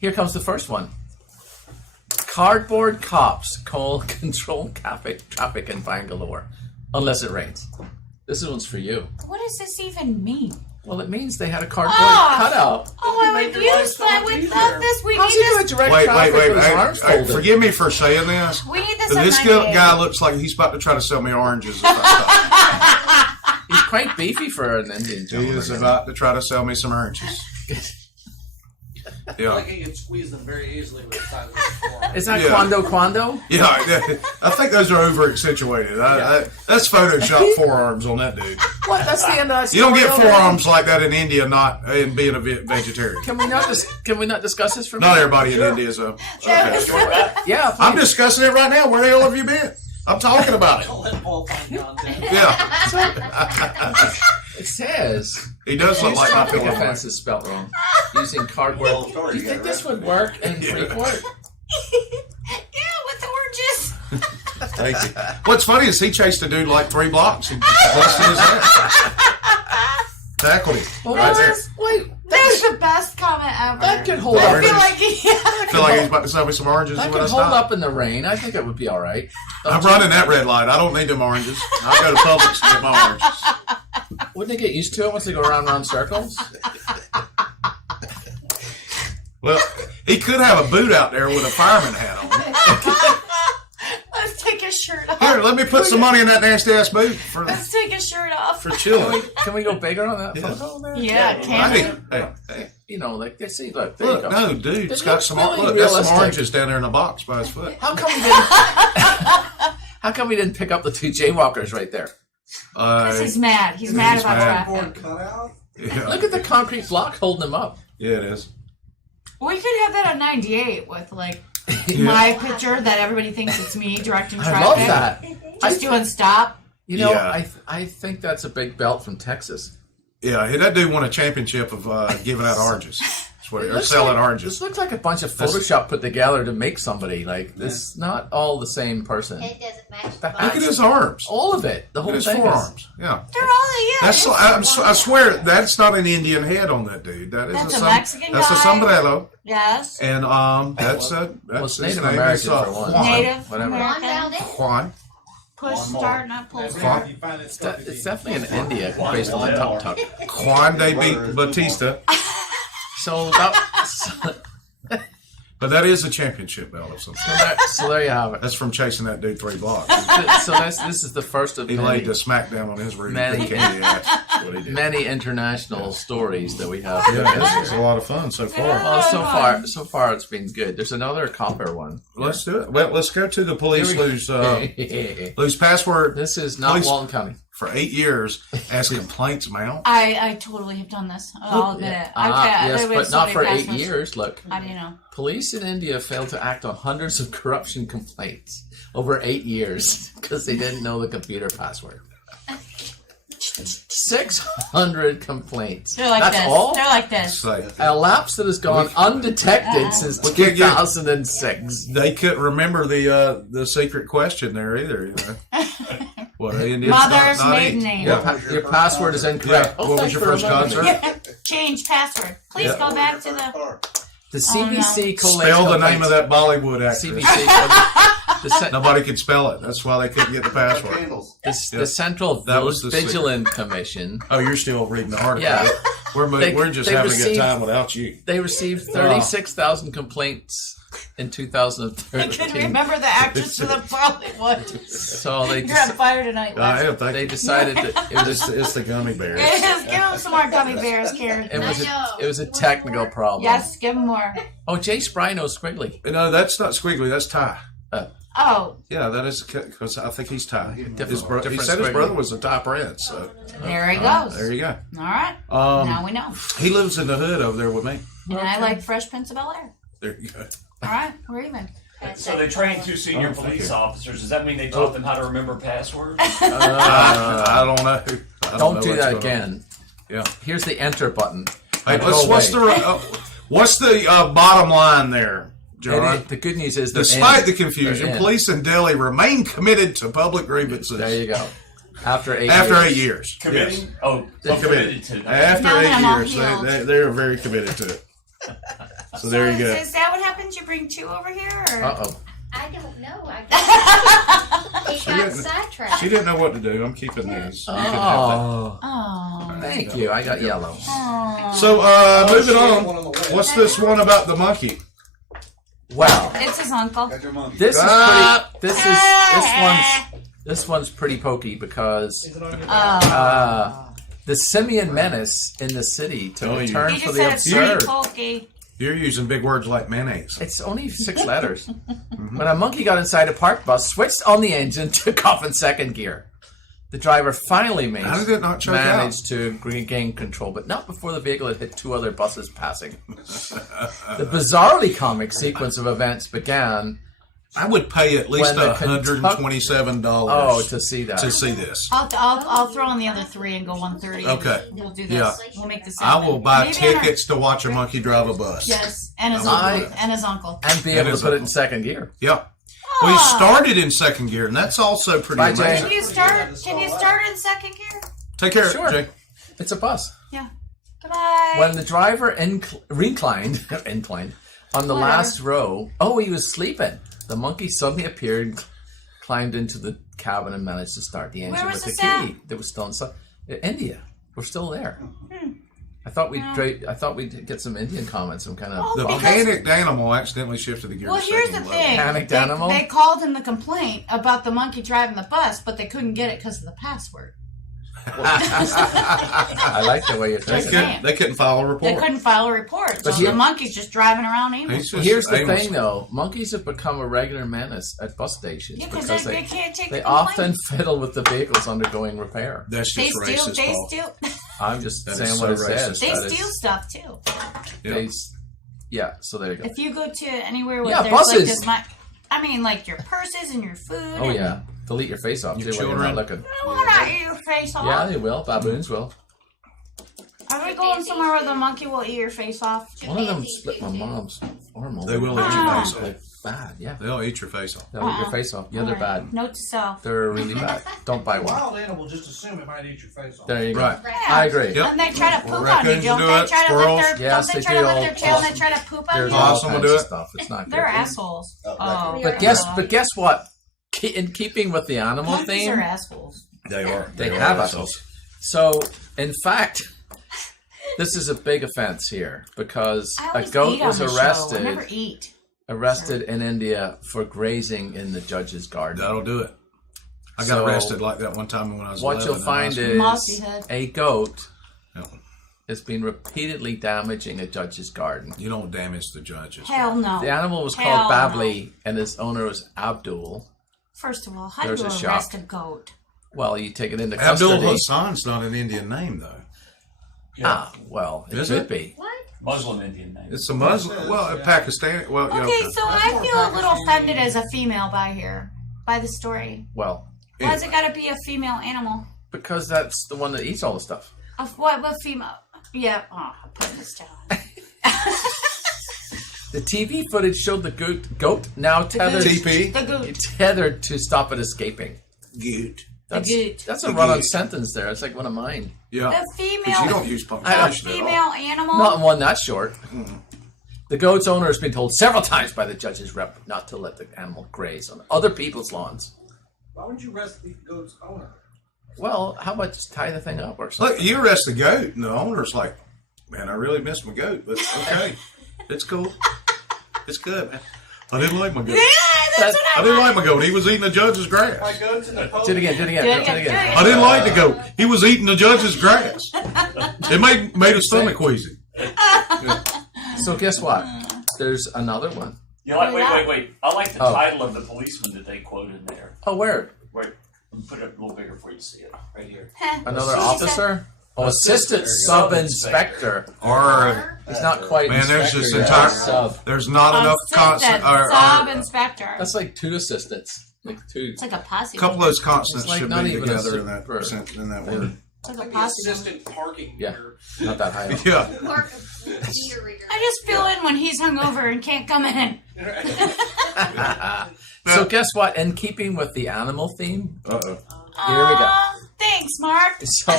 Here comes the first one. Cardboard cops control traffic in Bangalore, unless it rains. This one's for you. What does this even mean? Well, it means they had a cardboard Ah! cutout. Oh, I Make would your life use so that much with easier. this. We How's need he this. gonna direct Wait. traffic with his arms Hey, folded? forgive me for saying this. We need this. But on this 98. guy looks like he's about to try to sell me oranges. If I He's quite beefy for an Indian stop. He gentleman. is about to try to sell me some oranges. I Yeah. like you can squeeze them very easily with the size of the form. Is that Yeah. Quando? Yeah, I think those are over accentuated. That's Photoshop forearms on that dude. What? That's the end of that You don't get story, forearms like that in India, not in being a vegetarian. Can we not discuss this for a Not minute? everybody in India is a. Okay. Yeah. I'm please. discussing it right now. Where the hell have you been? I'm talking about it. Don't let Paul find content. Yeah, It says he does look like my traffic pillow. offense is spelled wrong. Using cardboard. Do you think this would work in Freeport? Yeah, with oranges. Thank you. What's funny is he chased a dude like 3 blocks and busted his ass. Tackled him Well, right there. Wait, That's the best comment ever. that could hold There up. it I feel is. like I feel like he's about to sell me some oranges That when could I hold stop. up in the rain. I think it would be all right. I'm running that red light. I don't need them oranges. I'll go to Publix to get my oranges. Wouldn't they get used to it once they go round circles? Well, he could have a boot out there with a fireman hat on. Let's take his shirt off. Here, let me put some money in that nasty ass boot for Let's take his shirt off. chilling. Can we go bigger on that Yeah. photo there? Yeah, can we? Hey. You know, like they see. Look, there you Look, go. no, dude, it's It got looks some. really Look, that's some realistic. oranges down there in a box by his foot. How come we didn't? How come we didn't pick up the 2 jaywalkers right there? He's mad. He's mad He's about mad. traffic. Cutout? Yeah. Look at the concrete block holding them up. Yeah, it is. We could have that on 98 with like my picture that everybody thinks it's me directing traffic. I love that. Just doing stop. You know, Yeah. I think that's a big belt from Texas. Yeah, that dude won a championship of giving out oranges. Or Looks selling like- oranges. This looks like a bunch of Photoshop put together to make somebody. Like, this is not all the same person. It doesn't match The the Look at his arms. All of it. The Look whole at his thing. forearms. Yeah. They're all, yeah. That's I swear that's not an Indian head on that dude. That's a some- Mexican That's a guy. sombrero, Yes. and that's Well, it's his Native name American is, for one. Juan. Native Whatever. One American. down there. Juan. Push start, not pull If start. you find it It's stuck, it's definitely in India based on the tuk tuk. Juan de Batista. So that, But that is a championship belt of some sort. so there you have it. That's from chasing that dude 3 blocks. So this is the first of He many, laid the smackdown on his rear Many- candy ass. That's what he did. many international stories that we have. Yeah, this is a lot of fun so far. Well, so far it's been good. There's another copper one. Let's do it. Well, let's go to the police lose password This is not Police- Walton County. for 8 years as complaints mount. I totally have done this. I'll admit it. Yes, there but was so not many for 8 passwords. years. Look, How do you know? police in India failed to act on hundreds of corruption complaints over 8 years because they didn't know the computer password. 600 complaints. They're like That's this. all? They're like this. So A lapse that has gone undetected since We can't get- 2006. they couldn't remember the secret question there either. You know? What Indians Mother's not maiden eat. name. Yeah. Your password is incorrect. Yeah. What was your first concert? Change password. Please go back to The CBC collates Spell the name complaints. of that Bollywood actress. CBC. Nobody could spell it. That's why they couldn't get the password. The Central That was the Vigilant Commission. Oh, you're still reading the article. Yeah. We're just they having a received- good time without you. They received 36,000 complaints in I 2013. couldn't remember the actress of the Bollywood. So they You're on fire tonight, I Les. am. Thank they you. decided that it was It's the gummy bears. Yes, give him some more gummy bears, Karen. it was a technical problem. Yes, give him more. Oh, Jay Spry knows Squiggly. No, that's not Squiggly. That's Ty. Oh, Yeah, that is because I think he's Ty. He Different said his Squiggly. brother was a Ty Prince. So there he goes. there you go. All right. Now we know. He lives in the hood over there with me. And I like Fresh Prince of Bel-Air. There you go. All right, we're even. So they trained 2 senior police officers. Does that mean they taught them how to remember passwords? I don't know. I Don't know do what's that going on. again. Yeah. Here's the enter button. Hey, Go what's away. the bottom line there, John? And the good news is they're Despite in. the confusion, They're in. police in Delhi remain committed to public grievances. There you go. After 8 After years. 8 years. Committing? Yes. Oh, committed to. After Now that I'm all 8 years, healed. they're very committed to it. So there you go. Is that what happens? You bring 2 over here? Or? Uh-oh. I don't know. He got sidetracked. She didn't know what to do. I'm keeping these. You can have that. Oh, Oh. thank you. I got yellow. So, moving she had on. one on the way. What's this one about the monkey? Wow. It's his uncle. Got your monkey. This is Ah. pretty. This one's pretty pokey because the simian menace in the city to Oh, you- return He for just the said it's pretty absurd. pokey. You're using big words like mayonnaise. It's only 6 letters. When a monkey got inside a park bus, switched on the engine, took off in second gear. The driver finally How did it not choke out? managed to regain control, but not before the vehicle had hit 2 other buses passing. The bizarrely comic sequence of events began. I would pay at least When the $127 Oh, to see that. to see this. I'll throw in the other 3 and go 130. Okay. We'll do this. Yeah. We'll make this I happen. will buy Maybe in our- tickets to watch a monkey drive a bus. Yes, and his I- uncle. And his uncle. And be That able to is put a- it in second gear. Yeah. We started in second gear, and that's also pretty Bye, Jay. amazing. Can you start in second gear? Take care, Sure. Jay. It's a bus. Yeah. Goodbye. When the driver reclined on the last row, he was sleeping. The monkey suddenly appeared, climbed into the cabin, and managed to start the engine Where with was the this key. at? There was still in India. We're still there. I thought we'd get some Indian comments, some kind of. Well, The because- panicked animal accidentally shifted the gear. Well, to here's the second level. thing. Panicked they, animal? They called him the complaint about the monkey driving the bus, but they couldn't get it because of the password. I like the way you're They thinking. couldn't file a They report. couldn't file a report, so here- the monkey's just driving around aimlessly. He's just Here's the aimless. thing, though: monkeys have become a regular menace at bus stations Yeah, because because they can't take they the often complaints. fiddle with the vehicles undergoing repair. That's They just steal. racist. They Paul. steal. I'm just That is saying so what it racist. says. They That steal is- stuff too. Yeah. they s- Yeah, so there you go. If you go to anywhere where Yeah, there's buses. like this I mean, like your purses and your food. Oh and, yeah, they'll eat your face off Your too when you're children. not looking. No, we're not eat your face off. Yeah, they will. Baboons will. Are we going somewhere where the monkey will eat your face off? One of them split my mom's arm open. They will eat your Ah. face off. Like bad, yeah. They'll eat your face off. They'll eat your face off. Yeah, they're Alright. bad. Note to self. They're really bad. Don't buy one. Wild animal, just assume it might eat your face off. There you go. Right. I agree. Yep. And they try to poop on you, Raccoons don't do they? it, Try to squirrels. lift their, Yes, don't they they try do to lift all- their tail and they try to poop on There's you? all Awesome, kinds do of it. stuff. It's not good. They're assholes. Oh, But guess what? In keeping with the animal Monkeys theme, are assholes. They are. they are have assholes. assholes. So, in fact, this is a big offense here because I a always goat eat on was the show. I never arrested eat. in India for grazing in the judge's garden. That'll do it. I got So, arrested like that one time when I was What 11 you'll in find high school. Mossy is head. a goat No, has been repeatedly damaging a judge's garden. you don't damage the judges. Hell no. The animal was Hell called Babli, and his owner was Abdul. First of all, how do There's you a shop. arrest a goat? Well, you take it into Abdul custody. Hassan's not an Indian name though. Ah, well, it Is could it? be. What? Muslim Indian name. It's a Muslim. Well, a Pakistani. Well, yeah. Okay, okay. so I feel a little offended as a female by the story. Well, Why's it got to be a female animal? because that's the one that eats all the stuff. Of what female? Yeah, I'm putting this down. The TV footage showed the goat now tethered TP. The goat. tethered to stop it escaping. Good. That's, goat. that's a The run-on goat. sentence there. It's like one of mine. Yeah. The Because you don't female. use The punctuation at all. female animal. Not one that short. The goat's owner has been told several times by the judge's rep not to let the animal graze on other people's lawns. Why would you arrest the goat's owner? Well, how about just tie the thing up or something? Look, you arrest the goat, and the owner's like, "Man, I really miss my goat, but okay, it's cool, it's good, man. I didn't like my goat. Yeah, that's what I didn't like my goat. He was eating the judge's My grass. goat's in the Do it again, do it again, Do it do it again, do it again. I didn't like the goat. He was eating the judge's grass. It made his stomach queasy. So guess what? There's another one. You like? Wait. I like the Oh. title of the policeman that they quoted in there. Oh, where? Wait, let me put it a little bigger for you to see it. Right here. Another She officer? Oh, assistant sub-inspector. Or He's not quite man, there's inspector just yet. entire. Sub. There's not enough constant. Sub-inspector. That's like two assistants. Like two. It's like a posse. A couple of those consonants It's like should not be even together a in that super- in that word. It's like a Like the posse. assistant parking Yeah. meter. Not that high up. Yeah. Mark a meter reader. I just fill in when he's hungover and can't come in. So guess what? In keeping with the animal theme, Uh-oh. Here we go. Aw, thanks, Mark. so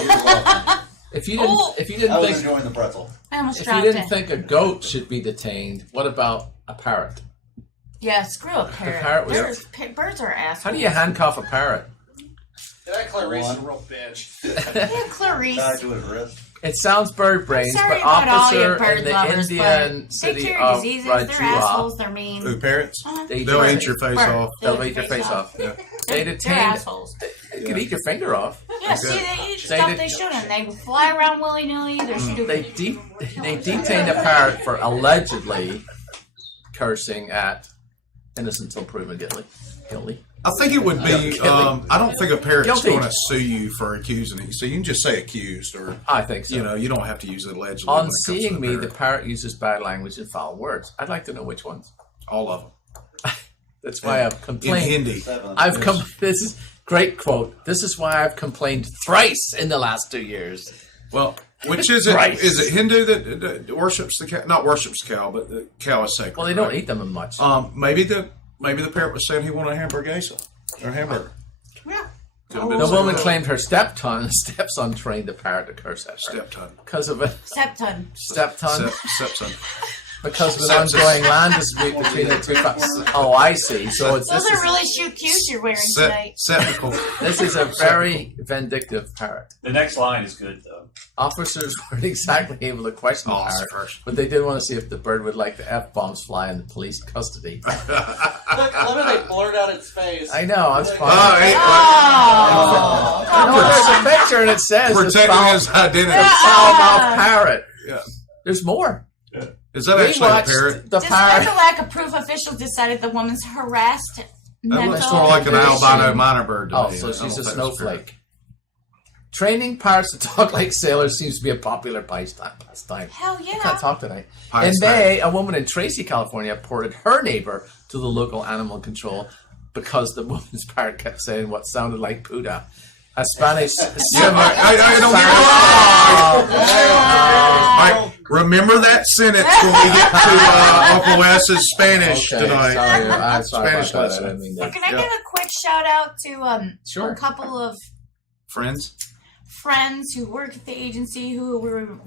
if you Oh. didn't think enjoying the pretzel. I almost if you dropped didn't it. think a goat should be detained, what about a parrot? Yeah, screw a parrot. parrot was- Birds are assholes. How do you handcuff a parrot? That Clarice is a real bitch. Yeah, Clarice. Tied to his wrist. It sounds bird brains, Sorry but about all you officer bird in the lovers, Indian but city they cure of diseases. They're Rajua, assholes. They're mean. Who parrots? they They'll did- eat your face Bird. off. They'll eat your face off. Yeah. They They're detained. assholes. You could eat your finger off. Yeah, see, they eat They stuff did- they shouldn't. They fly around willy nilly. They're stupid. They detained a parrot for allegedly cursing at innocent until proven guilty. I think it would be. I don't think a parrot's Guilty. going to sue you for accusing you. So you can just say accused, or I think so. you know, you don't have to use allegedly. On when it comes to seeing me, the parrot. parrot uses bad language and foul words. I'd like to know which ones. all of them That's why I've in complained. Hindi. I've come. This is great quote. This is why I've complained thrice in the last 2 years. Well, which is it? Right. Is it Hindu that worships the cow? Not worships cow, but the cow is sacred. Well, they don't right? eat them much. Maybe the parrot was saying he wanted a hamburger or a hamburger. Yeah. The woman claimed her stepson trained the parrot to curse at her Stepton. because of a Septon. stepson. Stepson. Because of an ongoing land dispute between the two families. Oh, I see. So it's Those are really shoe cues you're wearing tonight. Septical. this is a very vindictive parrot. The next line is good though. Officers weren't exactly able to question the it's parrot, first. but they did want to see if the bird would like the F-bombs fly in the police custody. Look, they blurred out its face. I know, I was fine. Oh, There's a picture and it says it's Protecting his identity. foul-mouthed parrot. Yeah. There's more. Is that We actually a watched parrot? the Despite the parrot. lack of proof, officials decided the woman's harassed That looks mental more like an condition. albino minor bird to Oh, me. so I she's don't a think it's snowflake. Training pirates to talk like sailors seems to be a popular pastime. Hell yeah. I can't talk tonight. Pastime. In May, a woman in Tracy, California, reported her neighbor to the local animal control because the woman's pirate kept saying what sounded like puta. A Spanish I don't get it. Remember that sentence when we get to Uncle Wes's Spanish tonight. Sorry, I'm sorry Spanish about that. lesson. I didn't mean that. Can I give a quick shout out to Sure. a couple of Friends? friends who work at the agency who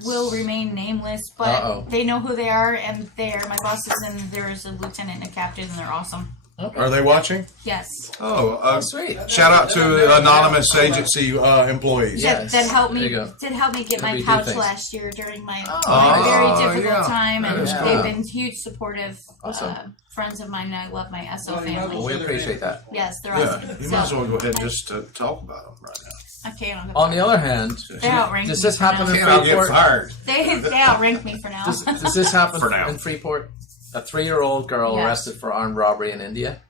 will remain nameless, but Uh-oh. they know who they are, and they're my bosses, and there's a lieutenant and a captain, and they're awesome. Are they watching? Yes. Oh, Sweet. shout out to anonymous agency employees. Yes. That helped There me. you go. Did help me get Maybe my do pouch things. last year during my Oh, very difficult yeah. time, and That is they've cool. been huge supportive Awesome. friends of mine. I love my SO Well, family. we appreciate that. Yes, they're Yeah, awesome. you So, might as well go ahead and just talk about them right now. I can't. On the other hand, They outrank does me this for happen now. in And I'll get Freeport? fired. They outrank me for now. Does this happen For now. in Freeport? A 3-year-old girl Yes. arrested for armed robbery in India?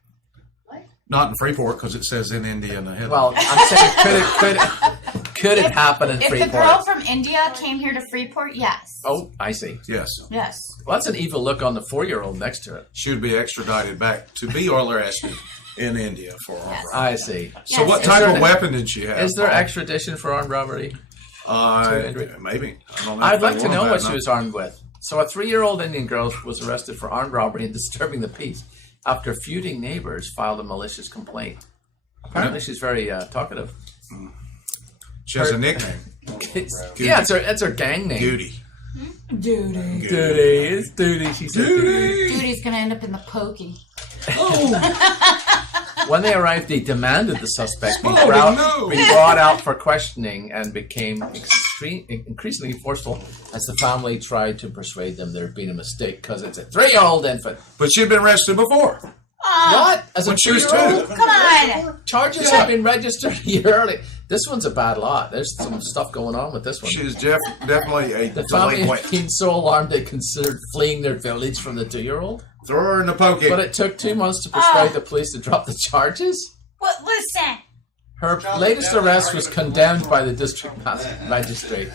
Not in Freeport because it says in India in the headline. Well, I'm saying could it happen in If Freeport? the girl from India came here to Freeport, yes. Oh, I see. Yes. Yes. Well, that's an evil look on the 4-year-old next to it. She would be extradited back to be arrested in India for armed robbery. I see. So what Yes. type Is there of weapon did she have? Is there extradition for armed robbery? Maybe. I don't know. I'd if like they to want know that what or she not. was armed with. So a 3-year-old Indian girl was arrested for armed robbery and disturbing the peace after feuding neighbors filed a malicious complaint. Apparently she's very talkative. She has a nickname. Yeah, it's her gang name. Duty. Duty. Duty. It's Duty. She said Duty. Duty's gonna end up in the pokey. When they arrived, they demanded the suspect be Oh, brought, no. be brought out for questioning and became increasingly forceful as the family tried to persuade them there had been a mistake because it's a 3-year-old infant. But she'd been arrested before. What? As a When she was 3-year-old? 2. Come on. Charges have been registered a year early. This one's a bad lot. There's some stuff going on with this one. She's definitely a The family delinquent. had been so alarmed they considered fleeing their village from the 2-year-old. Throw her in the pokey. But it took 2 months to persuade the police to drop the charges. Well, listen. Her latest arrest was condemned by the district magistrate.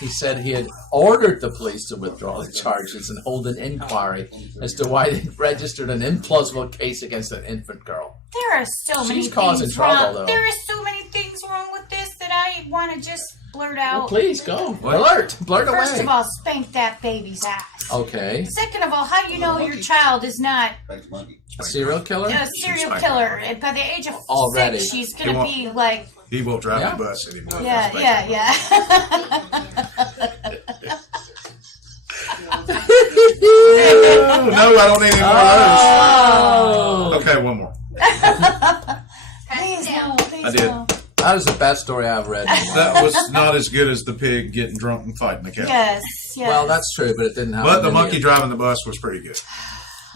He said he had ordered the police to withdraw the charges and hold an inquiry as to why they registered an implausible case against an infant girl. There are so many She's causing things trouble, wrong. though. There are so many things wrong with this that I want to just blurt out. Well, please go. Alert. Blurt away. First of all, spank that baby's ass. Okay. Second of all, how do you know your child is not A serial killer? a serial killer? And by the age of Already. 6, she's He gonna won't- be like, He won't drive Yeah. the bus anymore. yeah. No, I don't need any more Oh. of those. Okay, one more. Please no, please I did. no. That was the best story I've read. That was not as good as the pig getting drunk and fighting the cat. Yes, yes. Well, that's true, but it didn't happen. But the in monkey India. driving the bus was pretty good.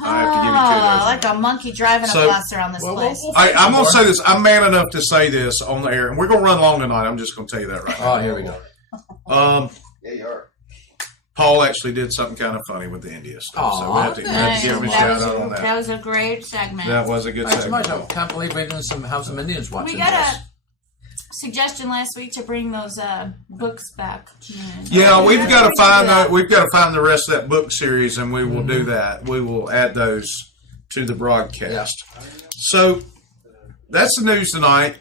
I have to give you kudos. like a monkey driving So- a bus around this place. I'm going to say this. I'm man enough to say this on the air, and we're going to run long tonight. I'm just going to tell you that right Oh, here we go. now. Paul actually did something kind of funny with the India stuff, so we have to give him a shout out on That that. was a great segment. That was a good Thanks so much. I segment. can't believe we even have some Indians watching We got this. a suggestion last week to bring those books back. Yeah, we've got to find we've got to find the rest of that book series, and we will do that. We will add those to the broadcast. So that's the news tonight.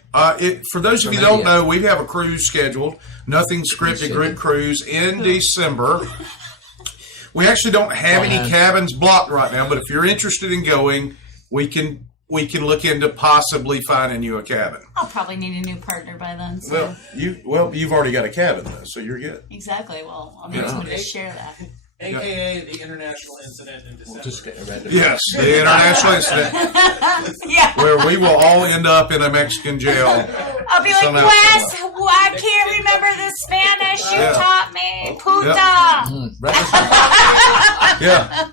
For those of you who don't know, we have a cruise scheduled. Nothing scripted group cruise in December. We actually don't have any cabins blocked right now, but if you're interested in going, we can look into possibly finding you a cabin. I'll probably need a new partner by then. So. You've already got a cabin though, so you're good. Exactly. Well, I'm going to share that. AKA the international incident in December. Just getting ready. Yes, the international incident Yeah. where we will all end up in a Mexican jail. I'll be like, Somehow, Wes, I can't remember the Spanish you Yeah. taught me. Puta. Yeah.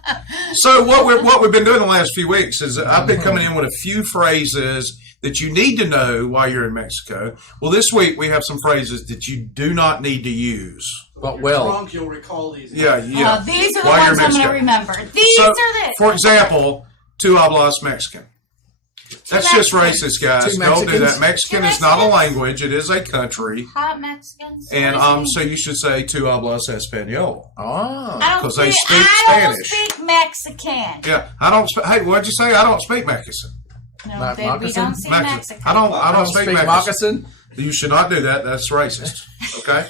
So what we've been doing the last few weeks is I've been coming in with a few phrases that you need to know while you're in Mexico. Well, this week we have some phrases that you do not need to use. But will. Drunk, you'll recall these. Yeah. These are the While you're ones I'm going to Mexican. remember. These So, are the. for example, tu hablas Mexican. That's just racist, guys. Two Don't do Mexicans? that. Mexican Two is not a Mexicans? language. It is a country. Hot Mexicans. And What does it so mean? you should say tu hablas español. Oh. I don't 'cause they speak, speak I don't Spanish. speak Mexican. Yeah, I don't. Hey, what'd you say? I don't speak Mexican. No, Ma- we moccasin? don't speak Mexican. I don't speak Mexican. moccasin? You should not do that. That's racist. Okay.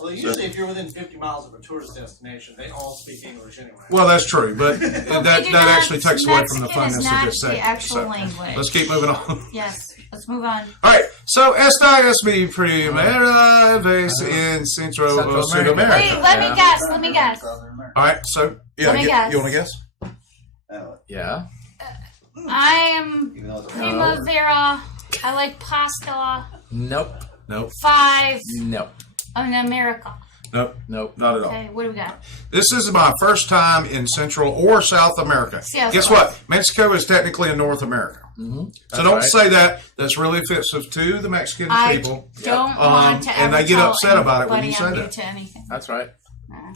Well, usually if you're within 50 miles of a tourist destination, they all speak English anyway. Well, that's true, but But we that do not- actually takes away from the Mexican is funness not of this the segment. actual So, language. let's keep moving on. Yes, let's move on. All right. So, esta es mi primera vez en Centro Central Sudamerica. America. Wait, let me guess. Let me guess. All right. So, yeah, Let me guess. you want to guess? Yeah. I am Primavera. I like pasta. Nope. Nope. 5 Nope. in America. Nope. Nope. Not at all. Okay, what do we got? This is my first time in Central or South America. Yeah, Guess what? Mexico is technically in North America. So That's don't right. say that. That's really offensive to the Mexican I people don't want to and ever they get tell upset about it when anybody you say I'm new that. to anything. That's right.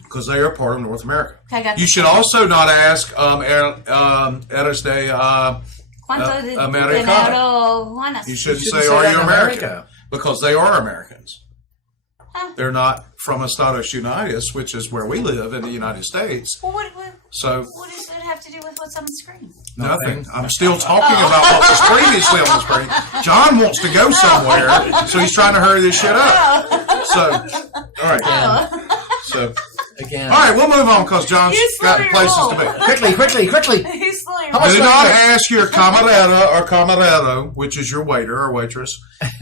because they are part of North America. Okay, I got You this. should also not ask eres de ¿Cuánto de Americano. dinero ganas? You shouldn't shouldn't say, say are that you in American? America. Because they are Americans. Huh. They're not from Estados Unidos, which is where we live in the United States. Well, So what does it have to do with what's on the screen? nothing. I'm still talking about what was previously on the screen. John wants to go somewhere, so he's trying to hurry this shit up. So, all right. So, Again. all right, we'll move on because John's You got slow your places roll. to be. Quickly. He's slowly How much Do longer? not ask your camarada or camarero, which is your waiter or waitress,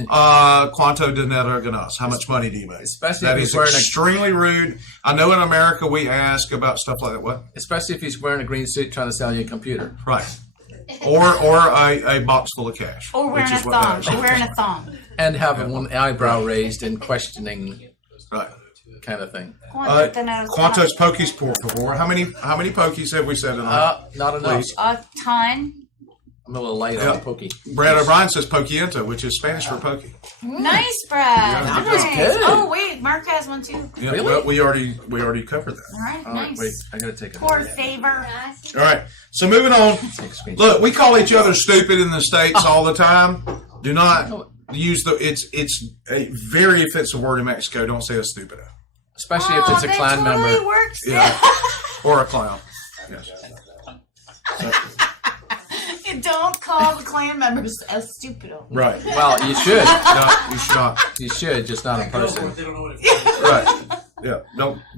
cuánto dinero ganas? How much money do you make? Especially That if is he's wearing a- extremely rude. I know in America we ask about stuff like that. What? Especially if he's wearing a green suit trying to sell you a computer. Right. Or a box full of cash. Or which wearing a is what thong. matters. Or wearing a thong. And having one eyebrow raised and questioning Right. kind of thing. ¿Cuánto dinero Quantos ganas? pokies por favor? How many pokies have we said tonight? Not enough. Please. A ton. I'm a little light on the pokey. Brad O'Brien says poquiento, which is Spanish for pokey. Nice, Brad. Yeah, that was Nice. good. Oh, wait. Mark has one, too. Yeah, Really? well, we already covered that. All right, Oh, nice. wait, I gotta take a Poor favor. All right. So moving on. take a screenshot. Look, we call each other stupid in the States all the time. Do not use it's a very offensive word in Mexico. Don't say a stupid. Especially if it's a that clan totally member. works. Yeah. Or a clown. Yes. Don't call the clan members a stupido. Right. Well, you should. No, you should not. You should, just not in Go for person. it, they don't know what it is. Right. Yeah.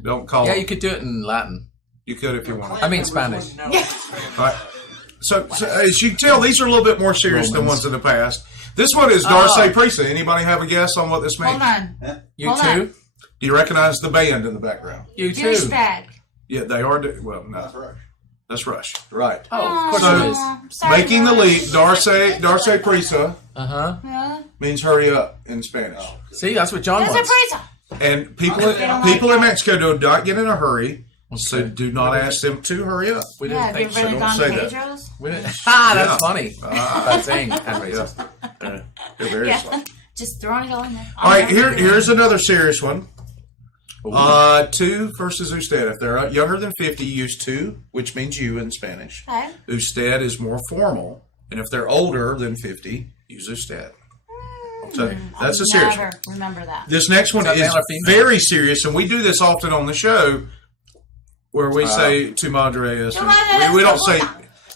Don't call Yeah, them. you could do it in Latin. You could if you wanted. I mean Spanish. Right. So as you can tell, these are a little bit more serious than ones in the past. This one is Darce Prisa. Anybody have a guess on what this means? Hold on. You Hold too? on. Do you recognize the band in the background? You too. Douchebag. Yeah, they are. Well, no. That's Rush. Right. Oh, of course So- it is. Sorry, Making the Rush. leap, Darce Prisa Uh-huh. Huh? means hurry up in Spanish. See, that's what John There's a wants. prisa. And people They don't like in that. Mexico do not get in a hurry, so do not ask them to hurry up. We Yeah, didn't have you think ever so. don't gone say to that. Pedro's? We didn't. Ah, that's Yeah. funny. Bad saying and racist. They're very Yeah. slow. Just throwing it all in there. All right, here's another serious one. Ooh. Tu versus usted. If they're younger than 50, use tu, which means you in Spanish. Okay. Usted is more formal, and if they're older than 50, use usted. So that's a serious one. Never remember that. This next one Is that is male or female? very serious, and we do this often on the show, where we say "tu madre es." Tu madre es We don't una say puta.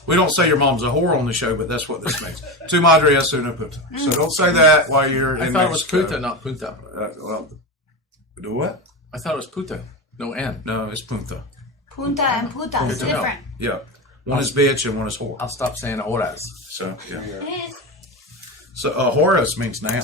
we don't say your mom's a whore on the show, but that's what this means. "Tu madre es una puta." So don't say that while you're I in thought it was Mexico. puta, not punta. Well, do what? I thought it was puta. No N. No, it's punta. Punta and puta. It's Punta, no. different. Yeah, one is bitch and one is whore. I'll stop saying horas. So yeah. It is. So horas means now.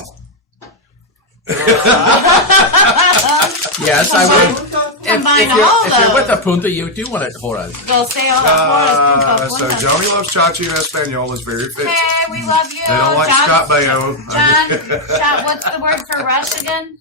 Yes, I would. Combine If all you're those. with a punta, you do want it horas. Go say all the punta, So punta. Johnny Loves Chachi in Espanol is very fit. Okay, we love you. They don't like John, Scott Baio. John, what's the word for rush again?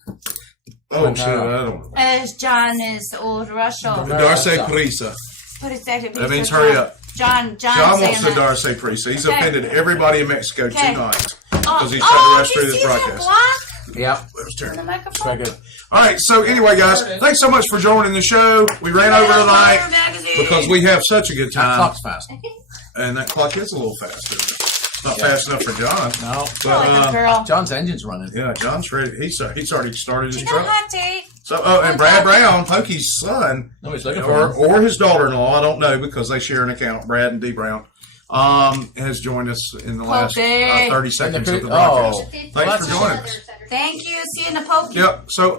Oh shit, I don't know. As John is old Russian. Darce Prisa. But it's actually That means hurry up. John John wants saying to that. Darce Prisa. He's Okay. offended everybody in Mexico Okay. tonight Oh, because he's trying to rush through he's this using a broadcast. block Yeah. That was in the terrible. microphone. Very good. All right, so anyway, guys, thanks so much for joining the show. We ran over tonight because we have such a good That time, clock's fast. and that clock is a little fast. Isn't it? Not fast enough for John. No. Like a girl. John's engine's running. Yeah, John's ready. He's already started his She's a truck. hot date. So, and Brad Brown, Pokey's son, No, he's looking for or his daughter-in-law, I don't know because they share an account, Brad and Dee Brown, has joined us in the last 30 seconds of the broadcast. Thanks for joining us. Thank you. See you in the pokey. Yep. So,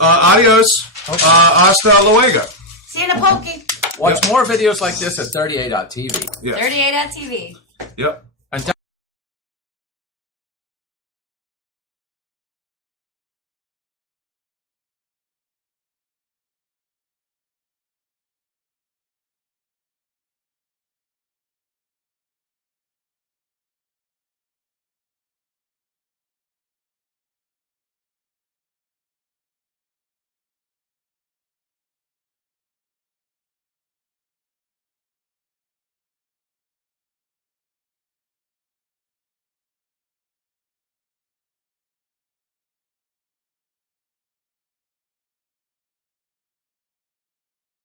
adios. Hasta luego. See you in the pokey. Watch more videos like this at 38.tv. Yes. 38 at TV. Yep.